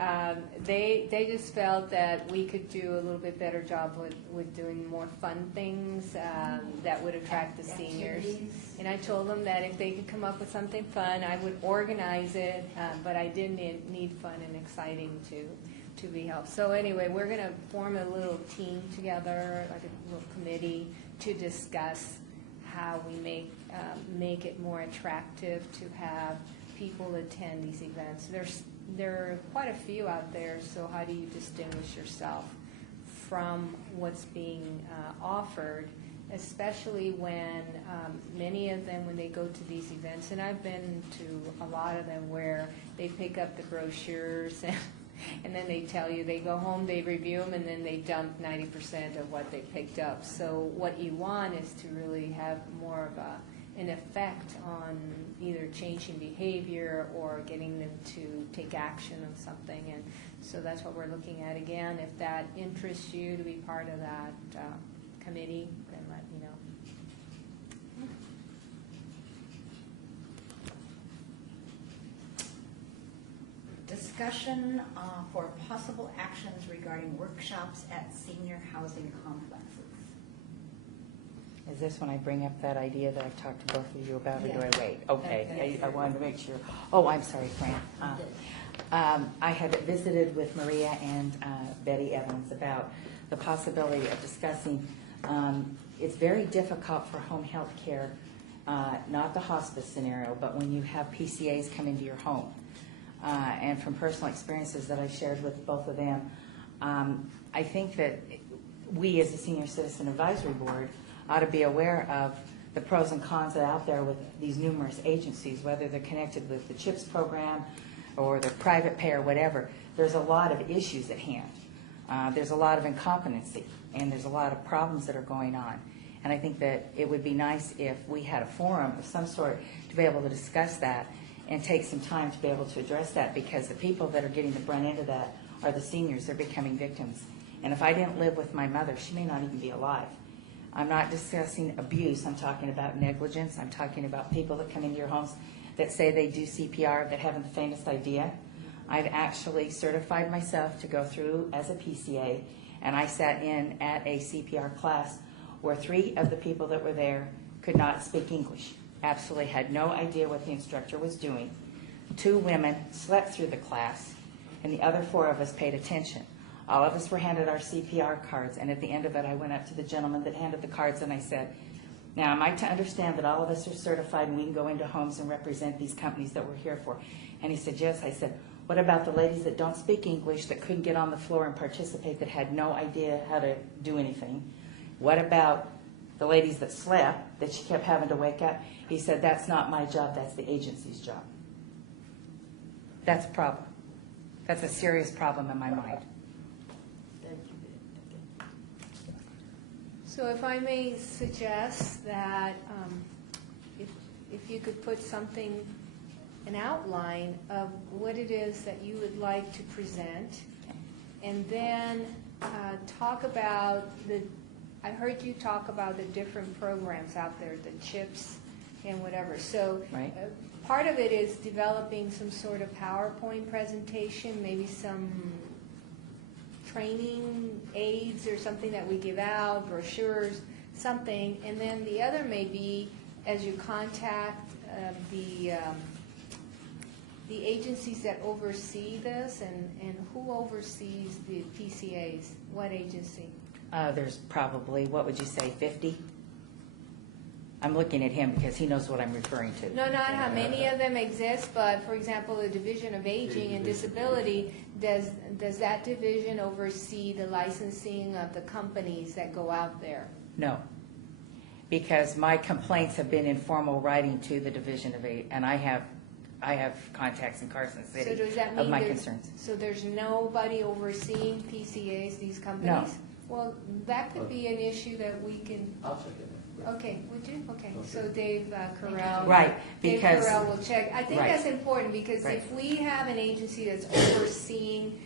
they just felt that we could do a little bit better job with doing more fun things that would attract the seniors. And I told them that if they could come up with something fun, I would organize it, but I did need fun and exciting to be helped. So anyway, we're going to form a little team together, like a little committee, to discuss how we make it more attractive to have people attend these events. There are quite a few out there, so how do you distinguish yourself from what's being offered, especially when many of them, when they go to these events, and I've been to a lot of them where they pick up the brochures and then they tell you, they go home, they review them, and then they dump 90% of what they picked up. So what you want is to really have more of an effect on either changing behavior or getting them to take action on something. And so that's what we're looking at. Again, if that interests you to be part of that committee, then let me know. Discussion for possible actions regarding workshops at senior housing complexes. Is this when I bring up that idea that I've talked to both of you about, or do I wait? Okay, I wanted to make sure. Oh, I'm sorry, Fran. I had visited with Maria and Betty Evans about the possibility of discussing, it's very difficult for home health care, not the hospice scenario, but when you have PCAs come into your home. And from personal experiences that I've shared with both of them, I think that we as a Senior Citizen Advisory Board ought to be aware of the pros and cons that are out there with these numerous agencies, whether they're connected with the CHIPS program or they're private pay or whatever. There's a lot of issues at hand. There's a lot of incompetency, and there's a lot of problems that are going on. And I think that it would be nice if we had a forum of some sort to be able to discuss that and take some time to be able to address that, because the people that are getting the brunt end of that are the seniors. They're becoming victims. And if I didn't live with my mother, she may not even be alive. I'm not discussing abuse. I'm talking about negligence. I'm talking about people that come into your homes that say they do CPR that haven't the faintest idea. I've actually certified myself to go through as a PCA, and I sat in at a CPR class where 3 of the people that were there could not speak English, absolutely had no idea what the instructor was doing. 2 women slept through the class, and the other 4 of us paid attention. All of us were handed our CPR cards, and at the end of it, I went up to the gentleman that handed the cards, and I said, now, am I to understand that all of us are certified and we can go into homes and represent these companies that we're here for? And he said, yes. I said, what about the ladies that don't speak English, that couldn't get on the floor and participate, that had no idea how to do anything? What about the ladies that slept, that she kept having to wake up? He said, that's not my job, that's the agency's job. That's a problem. That's a serious problem in my mind. So if I may suggest that if you could put something, an outline of what it is that you would like to present, and then talk about I heard you talk about the different programs out there, the CHIPS and whatever. So Right. Part of it is developing some sort of PowerPoint presentation, maybe some training aids or something that we give out, brochures, something. And then the other may be, as you contact the agencies that oversee this, and who oversees the PCAs? What agency? There's probably, what would you say, 50? I'm looking at him because he knows what I'm referring to. No, not how many of them exist, but for example, the Division of Aging and Disability, does that division oversee the licensing of the companies that go out there? No, because my complaints have been in formal writing to the Division of Aid, and I have contacts in Carson So City does that of mean my there's, concerns. so there's nobody overseeing PCAs, these companies? No. Well, that could be an issue that we can, I'll check it. okay, would you? Okay, so Dave Corral. Right, Dave because- Corral will check. I think Right. that's important, because Right. if we have an agency that's overseeing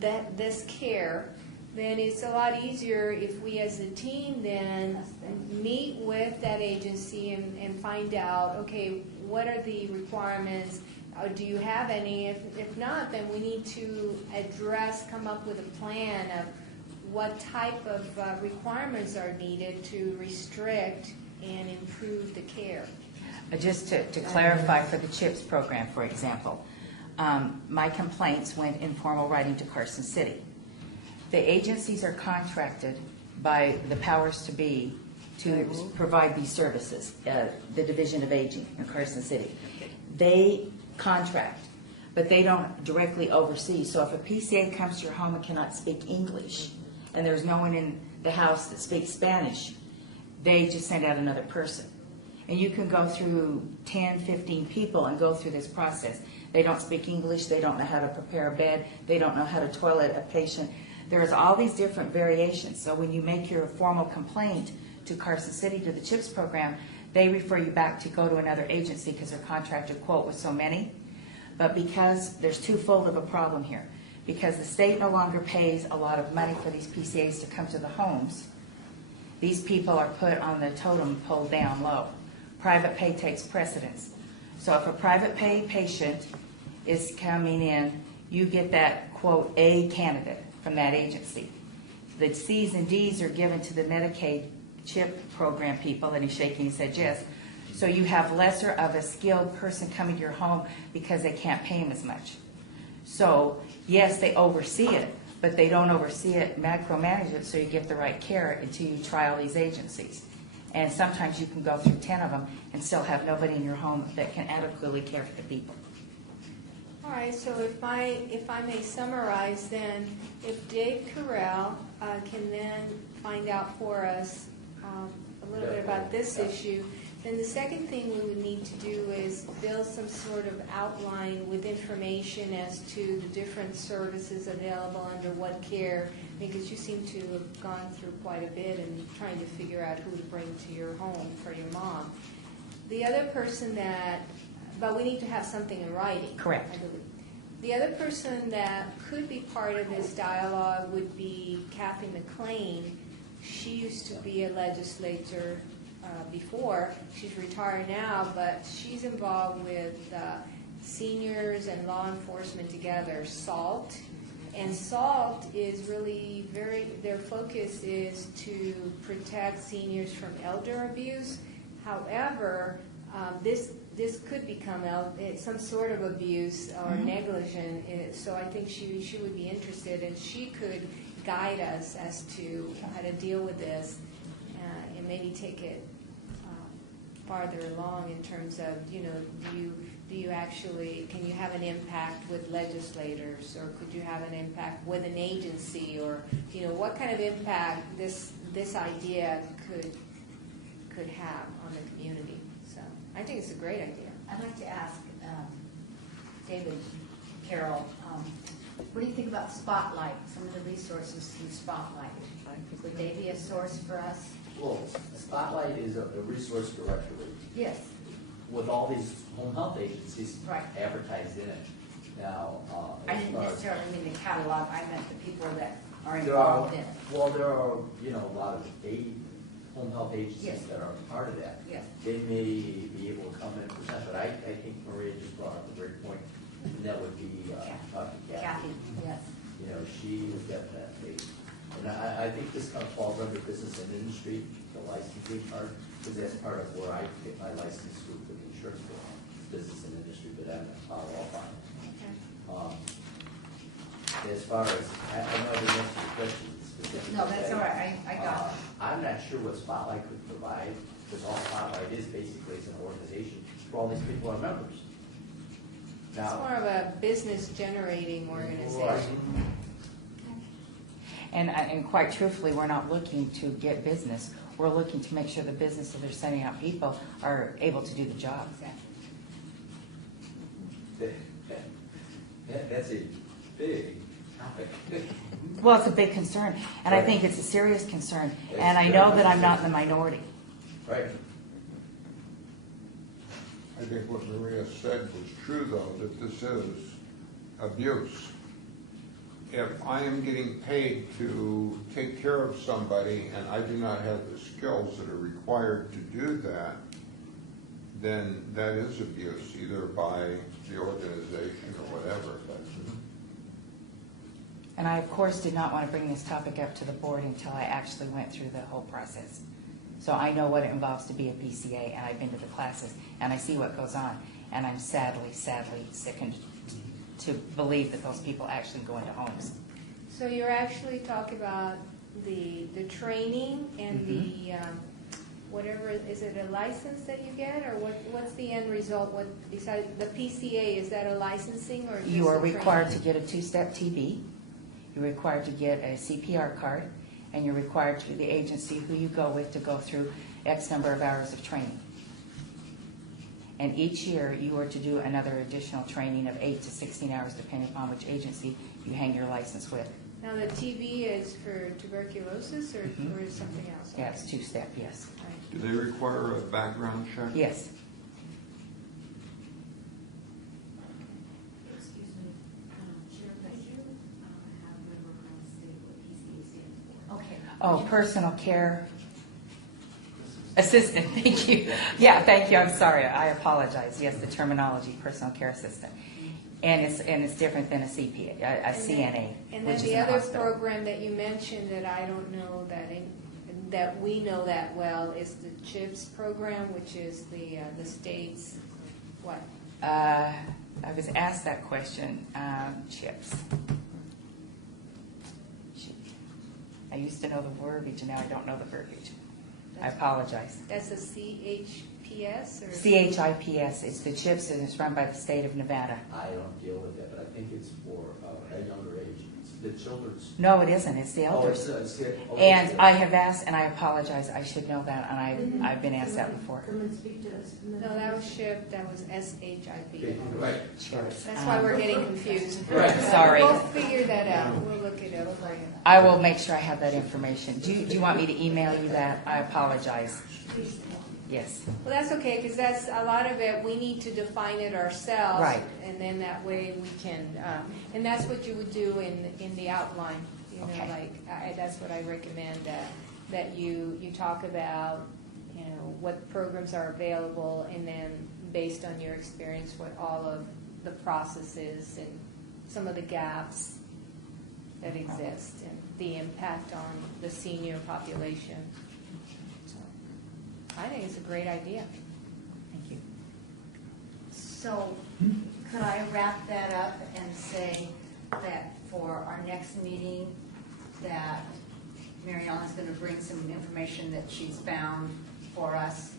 this care, then it's a lot easier if we as a team then meet with that agency and find out, okay, what are the requirements? Do you have any? If not, then we need to come up with a plan of what type of requirements are needed to restrict and improve the care. Just to clarify for the CHIPS program, for example, my complaints went in formal writing to Carson City. The agencies are contracted by the powers to be to provide these services, the Division of Aging in Carson City. They contract, but they don't directly oversee. So if a PCA comes to your home and cannot speak English, and there's no one in the house that speaks Spanish, they just send out another person. And you can go through 10, 15 people and go through this process. They don't speak English, they don't know how to prepare a bed, they don't know how to toilet a patient. There's all these different variations. So when you make your formal complaint to Carson City, to the CHIPS program, they refer you back to go to another agency because they're contracted, quote, with so many. But because there's twofold of a problem here, because the state no longer pays a lot of money for these PCAs to come to the homes, these people are put on the totem pole down low. Private pay takes precedence. So if a private pay patient is coming in, you get that, quote, A candidate from that agency. The C's and D's are given to the Medicaid CHIP program people, and he's shaking his head yes. So you have lesser of a skilled person coming to your home because they can't pay him as much. So, yes, they oversee it, but they don't oversee it, macromanage it, so you get the right care until you try all these agencies. And sometimes you can go through 10 of them and still have nobody in your home that can adequately care for the people. All right, so if I may summarize then, if Dave Carell can then find out for us a little bit about this issue, then the second thing we would need to do is build some sort of outline with information as to the different services available under what care, because you seem to have gone through quite a bit and trying to figure out who to bring to your home for your mom. The other person but we need to have something in writing. Correct. I believe. The other person that could be part of this dialogue would be Kathy McLean. She used to be a legislator before. She's retired now, but she's involved with seniors and law enforcement together, SALT. And SALT is really their focus is to protect seniors from elder abuse. However, this could become some sort of abuse or negligence, so I think she would be interested, and she could guide us as to how to deal with this and maybe take it farther along in terms of, do you actually, can you have an impact with legislators, or could you have an impact with an agency, or, what kind of impact this idea could have on the community. So I think it's a great idea. I'd like to ask David Carroll, what do you think about Spotlight, some of the resources through Spotlight? Would they be a source for us? Well, Spotlight is a resource directory Yes. with all these home health agencies Right. advertised in it. Now, I as didn't far as- necessarily mean the catalog, I meant the people that are there are, involved in it. well, there are, a lot of home health agencies Yes. that are part of that. Yes. They may be able to come in and present, but I think Maria just brought up a great point, and that would be Kathy, yes. She would definitely, and I think this kind of falls under business and industry, the licensing part, because that's part of where I get my license through the insurance bill, business and industry, but I'm not qualified. As far as, I know the answer to the question specifically. No, that's all right, I got it. I'm not sure what Spotlight could provide, because all Spotlight is basically is an organization where all these people are members. It's more of a business generating organization. And quite truthfully, we're not looking to get business. We're looking to make sure the business that they're sending out people are able to do the job. That's a big topic. Well, it's a big concern, and I think it's a serious concern, and I know that I'm not in the minority. Right. I think what Maria said was true, though, that this is abuse. If I am getting paid to take care of somebody and I do not have the skills that are required to do that, then that is abuse, either by the organization or whatever. And I, of course, did not want to bring this topic up to the board until I actually went through the whole process. So I know what it involves to be a PCA, and I've been to the classes, and I see what goes on. And I'm sadly sickened to believe that those people actually go into homes. So you're actually talking about the training and the whatever, is it a license that you get, or what's the end result? What besides the PCA, is that a licensing or just You are a training? required to get a 2-step TB. You're required to get a CPR card, and you're required to the agency who you go with to go through X number of hours of training. And each year, you are to do another additional training of 8 to 16 hours, depending upon which agency you hang your license with. Now the TB is for tuberculosis or something else? Yeah, it's 2-step, yes. Right. Do they require a background check? Yes. Excuse me, Chair, could you have Member Brown state what PCA stands for? Okay. Oh, personal care assistant, thank you. Yeah, thank you, I'm sorry, I apologize. Yes, the terminology, personal care assistant. And it's different than a CPA, a CNA, And which then is the in other hospital. program that you mentioned that I don't know that we know that well is the CHIPS program, which is the state's, what? I was asked that question, chips. Shoot. I used to know the verbiage, and now I don't know the verbiage. I apologize. That's a CHPS or? CHIPS, it's the CHIPS, and it's run by the state of Nevada. I don't deal with that, but I think it's for a younger age. It's the children's. No, it isn't, it's the Oh, elders. and And I have asked, and I apologize, I should know that, and I've been asked that before. Come and speak to us. No, that was SHIP, that was SHIP. Right. CHIPS. That's why we're getting confused. Right. Sorry. We'll figure that out, we'll look it up for you. I will make sure I have that information. Do you want me to email you that? I apologize. Yes. Well, that's okay, because that's, a lot of it, we need to define it ourselves. Right. And then that way we can, and that's what you would do in the outline. You know, Okay. like, that's what I recommend, that you talk about, you know, what programs are available, and then based on your experience, what all of the processes and some of the gaps that exist, and the impact on the senior population. So, I think it's a great idea. Thank you. So, could I wrap that up and say that for our next meeting, that Mary Ellen's going to bring some information that she's found for us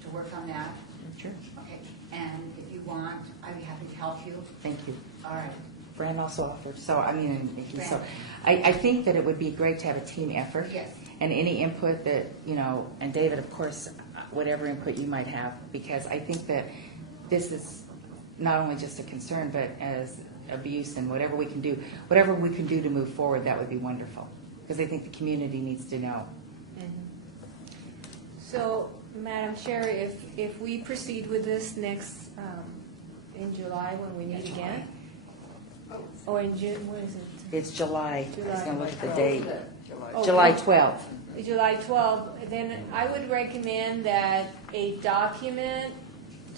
to work on that? Sure. Okay, and if you want, I'd be happy to help you. Thank you. All right. Fran also offered, so I mean, so Fran. I think that it would be great to have a team effort. Yes. And any input that, you know, and David, of course, whatever input you might have, because I think that this is not only just a concern, but as abuse and whatever we can do to move forward, that would be wonderful. Because I think the community needs to know. So, Madam Chair, if we proceed with this next, in July when we meet again? Or in June, when is it? It's July. I was going to look at the date. Oh, July 12th. July 12th, then I would recommend that a document,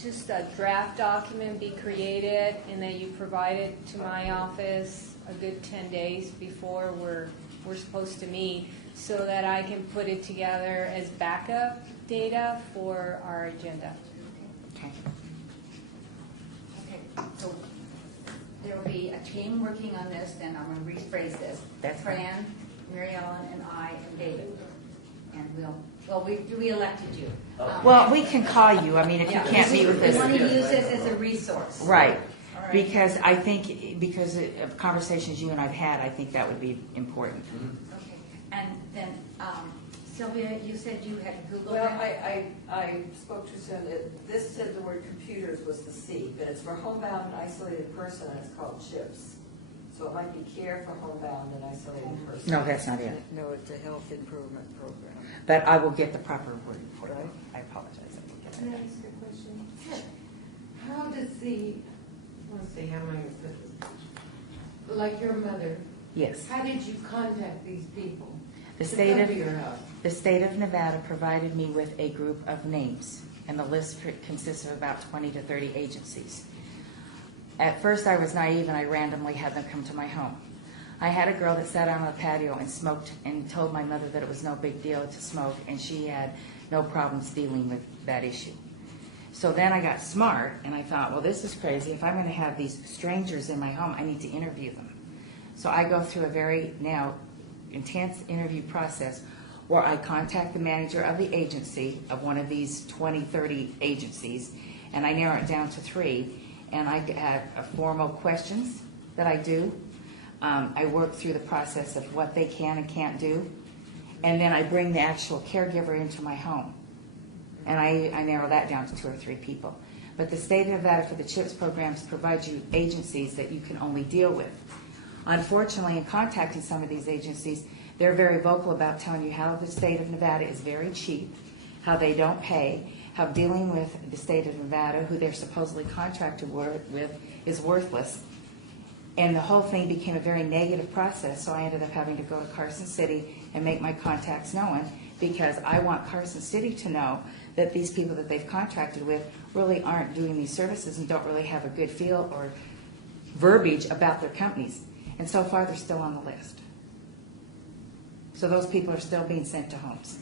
just a draft document, be created, and that you provide it to my office a good 10 days before we're supposed to meet, so that I can put it together as backup data for our agenda. Okay. Okay, so there will be a team working on this, and I'm going to rephrase this. That's fine. Fran, Mary Ellen, and I, and David. And we elected you. Well, we can call you. I mean, if you Yeah. can't meet with We want to us. use this as a resource. Right. All right. Because I think, because of conversations you and I've had, I think that would be important. Okay, and then Sylvia, you said you had Googled Well, it? I spoke to some, this said the word computers was the C, but it's for homebound and isolated person, and it's called CHIPS. So it might be care for homebound and isolated person. No, that's not it. No, it's a health improvement program. But I will get the proper word for it. Right. I apologize. I will get Can I it. ask a question? Sure. How does let's see, how am I going to put this? Like your mother, Yes. how did you contact these people? The to state come of, to your house? the state of Nevada provided me with a group of names, and the list consists of about 20 to 30 agencies. At first, I was naive, and I randomly had them come to my home. I had a girl that sat out on the patio and smoked and told my mother that it was no big deal to smoke, and she had no problems dealing with that issue. So then I got smart, and I thought, well, this is crazy. If I'm going to have these strangers in my home, I need to interview them. So I go through a very now intense interview process where I contact the manager of the agency, of one of these 20, 30 agencies, and I narrow it down to 3. And I have formal questions that I do. I work through the process of what they can and can't do. And then I bring the actual caregiver into my home. And I narrow that down to 2 or 3 people. But the state of Nevada for the CHIPS programs provides you agencies that you can only deal with. Unfortunately, in contacting some of these agencies, they're very vocal about telling you how the state of Nevada is very cheap, how they don't pay, how dealing with the state of Nevada, who they're supposedly contracted with, is worthless. And the whole thing became a very negative process, so I ended up having to go to Carson City and make my contacts known, because I want Carson City to know that these people that they've contracted with really aren't doing these services and don't really have a good feel or verbiage about their companies. And so far, they're still on the list. So those people are still being sent to homes.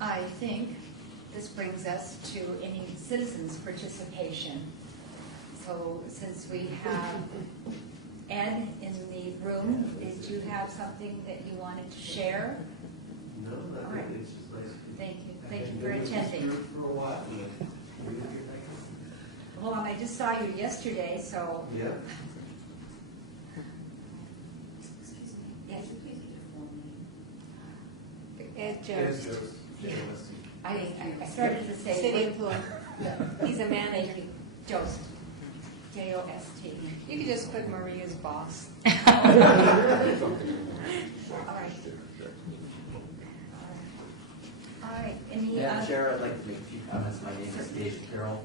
I think this brings us to any citizens' participation. So since we have Ed in the room, did you have something that you wanted to share? No, All I right. think it's just nice. Thank you. Thank you for attending. For a while. Hold on, I just saw you yesterday, so. Yeah. Excuse me. Yes. Ed Jost, I started to say. city employee. He's a Thank manager. you. Jost. J-O-S-T. You could just put Maria's boss. All right. All right, any, Madam Chair, I'd like to make a few comments. My name is Dave Carroll,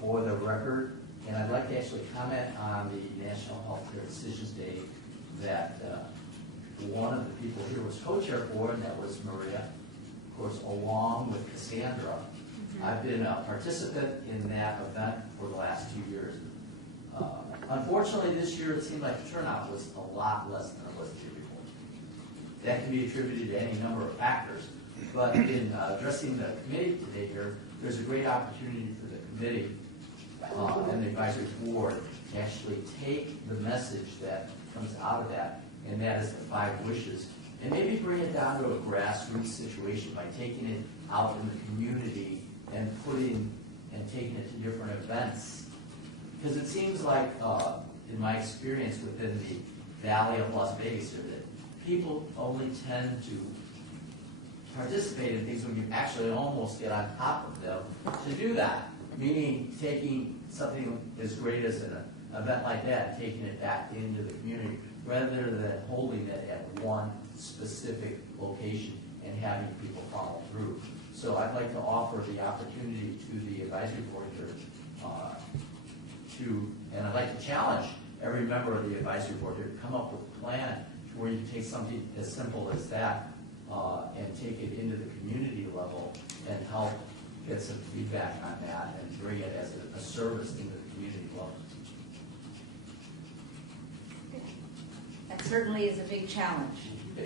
for the record, and I'd like to actually comment on the National Healthcare Decisions Day that one of the people here was co-chair for, and that was Maria, of course, along with Cassandra. I've been a participant in that event for the last 2 years. Unfortunately, this year it seemed like the turnout was a lot less than it was the year before. That can be attributed to any number of factors, but in addressing the committee today here, there's a great opportunity for the committee and the advisory board to actually take the message that comes out of that, and that is the 5 wishes, and maybe bring it down to a grassroots situation by taking it out in the community and taking it to different events. Because it seems like, in my experience within the Valley of Las Vegas here, that people only tend to participate in things when you actually almost get on top of them to do that. Meaning taking something as great as an event like that and taking it back into the community rather than holding it at one specific location and having people follow through. So I'd like to offer the opportunity to the advisory board here and I'd like to challenge every member of the advisory board here to come up with a plan to where you can take something as simple as that and take it into the community level and help get some feedback on that and bring it as a service into the community level. that certainly is a big challenge. Do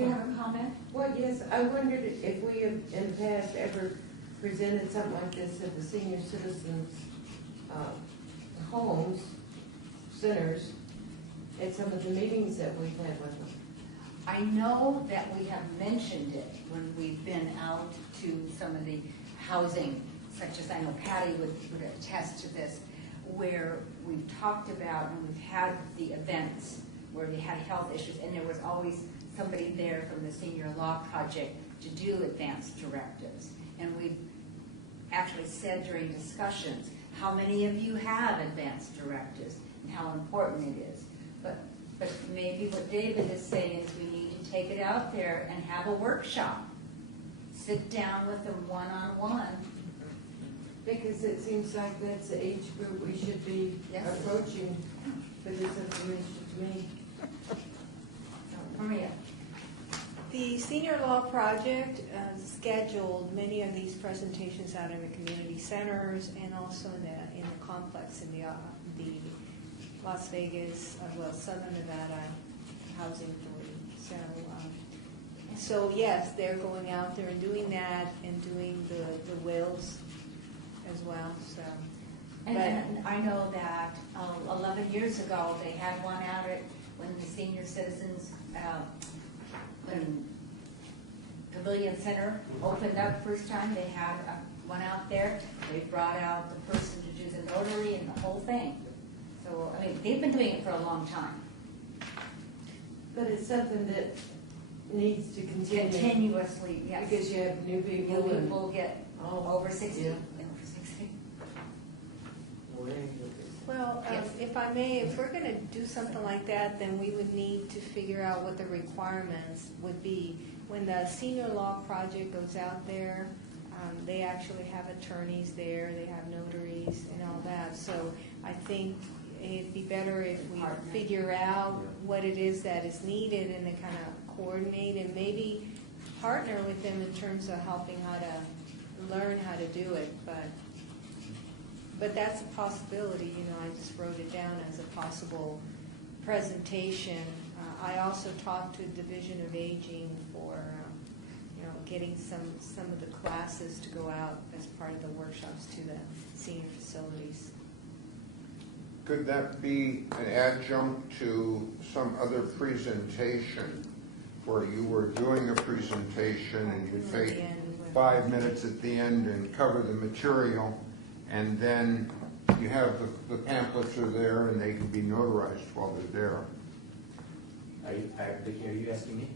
you have a comment? Well, yes, I wondered if we have in the past ever presented something like this at the senior citizens' homes, centers, at some of the meetings that we've had with them. I know that we have mentioned it when we've been out to some of the housing, such as I know Patty would attest to this, where we've talked about and we've had the events where we had health issues, and there was always somebody there from the Senior Law Project to do advance directives. And we've actually said during discussions, how many of you have advance directives and how important it is. But maybe what David is saying is we need to take it out there and have a workshop. Sit down with them one-on-one. Because it seems like that's the age group we should be Yes. approaching for this information to me. Maria? The Senior Law Project scheduled many of these presentations out in the community centers and also in the complex in the Las Vegas, Southern Nevada Housing Authority. So yes, they're going out there and doing that and doing the wills as well. So, And I know that 11 years ago, they had one out at when the senior citizens, when Pavilion Center opened up first time, they had one out there. They brought out the person to do the notary and the whole thing. So, I mean, they've been doing it for a long time. But it's something that needs to continue. Continuously, yes. Because you have new people. New and- people get over 60. Yeah. Over 60. well, Yes. if I may, if we're going to do something like that, then we would need to figure out what the requirements would be. When the Senior Law Project goes out there, they actually have attorneys there, they have notaries and all that. So I think it'd be better if we figure out what it is that is needed and then kind of coordinate and maybe partner with them in terms of helping how to learn how to do it. But that's a possibility, you know, I just wrote it down as a possible presentation. I also talked to Division of Aging for, getting some of the classes to go out as part of the workshops to the senior facilities. Could that be an adjunct to some other presentation where you were doing a presentation and you take 5 minutes at the end and cover the material, and then you have the pamphlets are there and they can be notarized while they're there? Are you asking me?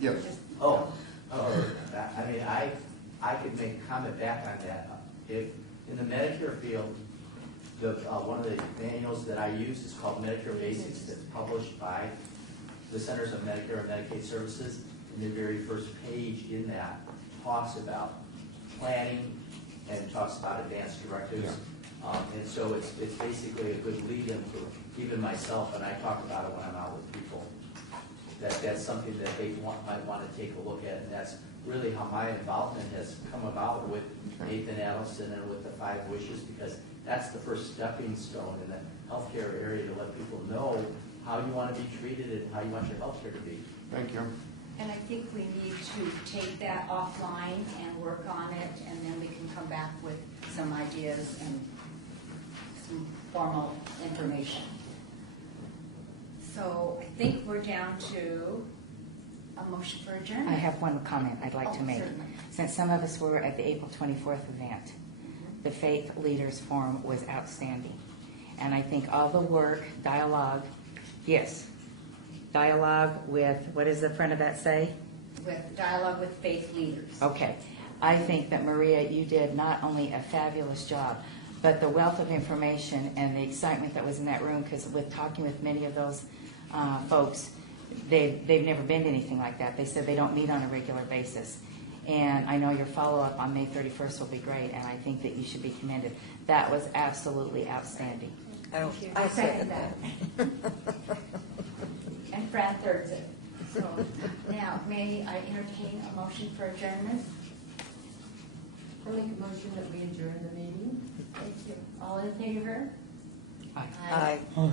Yes. I mean, I could make a comment back on that. If, in the Medicare field, one of the manuals that I use is called Medicare Basics, that's published by the Centers of Medicare and Medicaid Services. And the very first page in that talks about planning and talks about advanced directives. Yeah. And so it's basically a good lead-in for even myself, and I talk about it when I'm out with people. That's something that they might want to take a look at, and that's really how my involvement has come about with Nathan Adelson and with the 5 Wishes, because that's the first stepping stone in the healthcare area to let people know how you want to be treated and how you want your healthcare to be. Thank you. And I think we need to take that offline and work on it, and then we can come back with some ideas and some formal information. So I think we're down to a motion for adjournment. I have one comment I'd like to make. Certainly. Since some of us were at the April 24th event, the Faith Leaders Forum was outstanding. And I think all the work, dialogue with, what does the front of that say? With dialogue with faith leaders. Okay. I think that, Maria, you did not only a fabulous job, but the wealth of information and the excitement that was in that room, because with talking with many of those folks, they've never been to anything like that. They said they don't meet on a regular basis. And I know your follow-up on May 31st will be great, and I think that you should be commended. That was absolutely outstanding. I second that. And Fran thirds it. So now, may I entertain a motion for adjournment? I make a motion that we adjourn the meeting. Thank you. All in favor? Aye. Aye. Aye.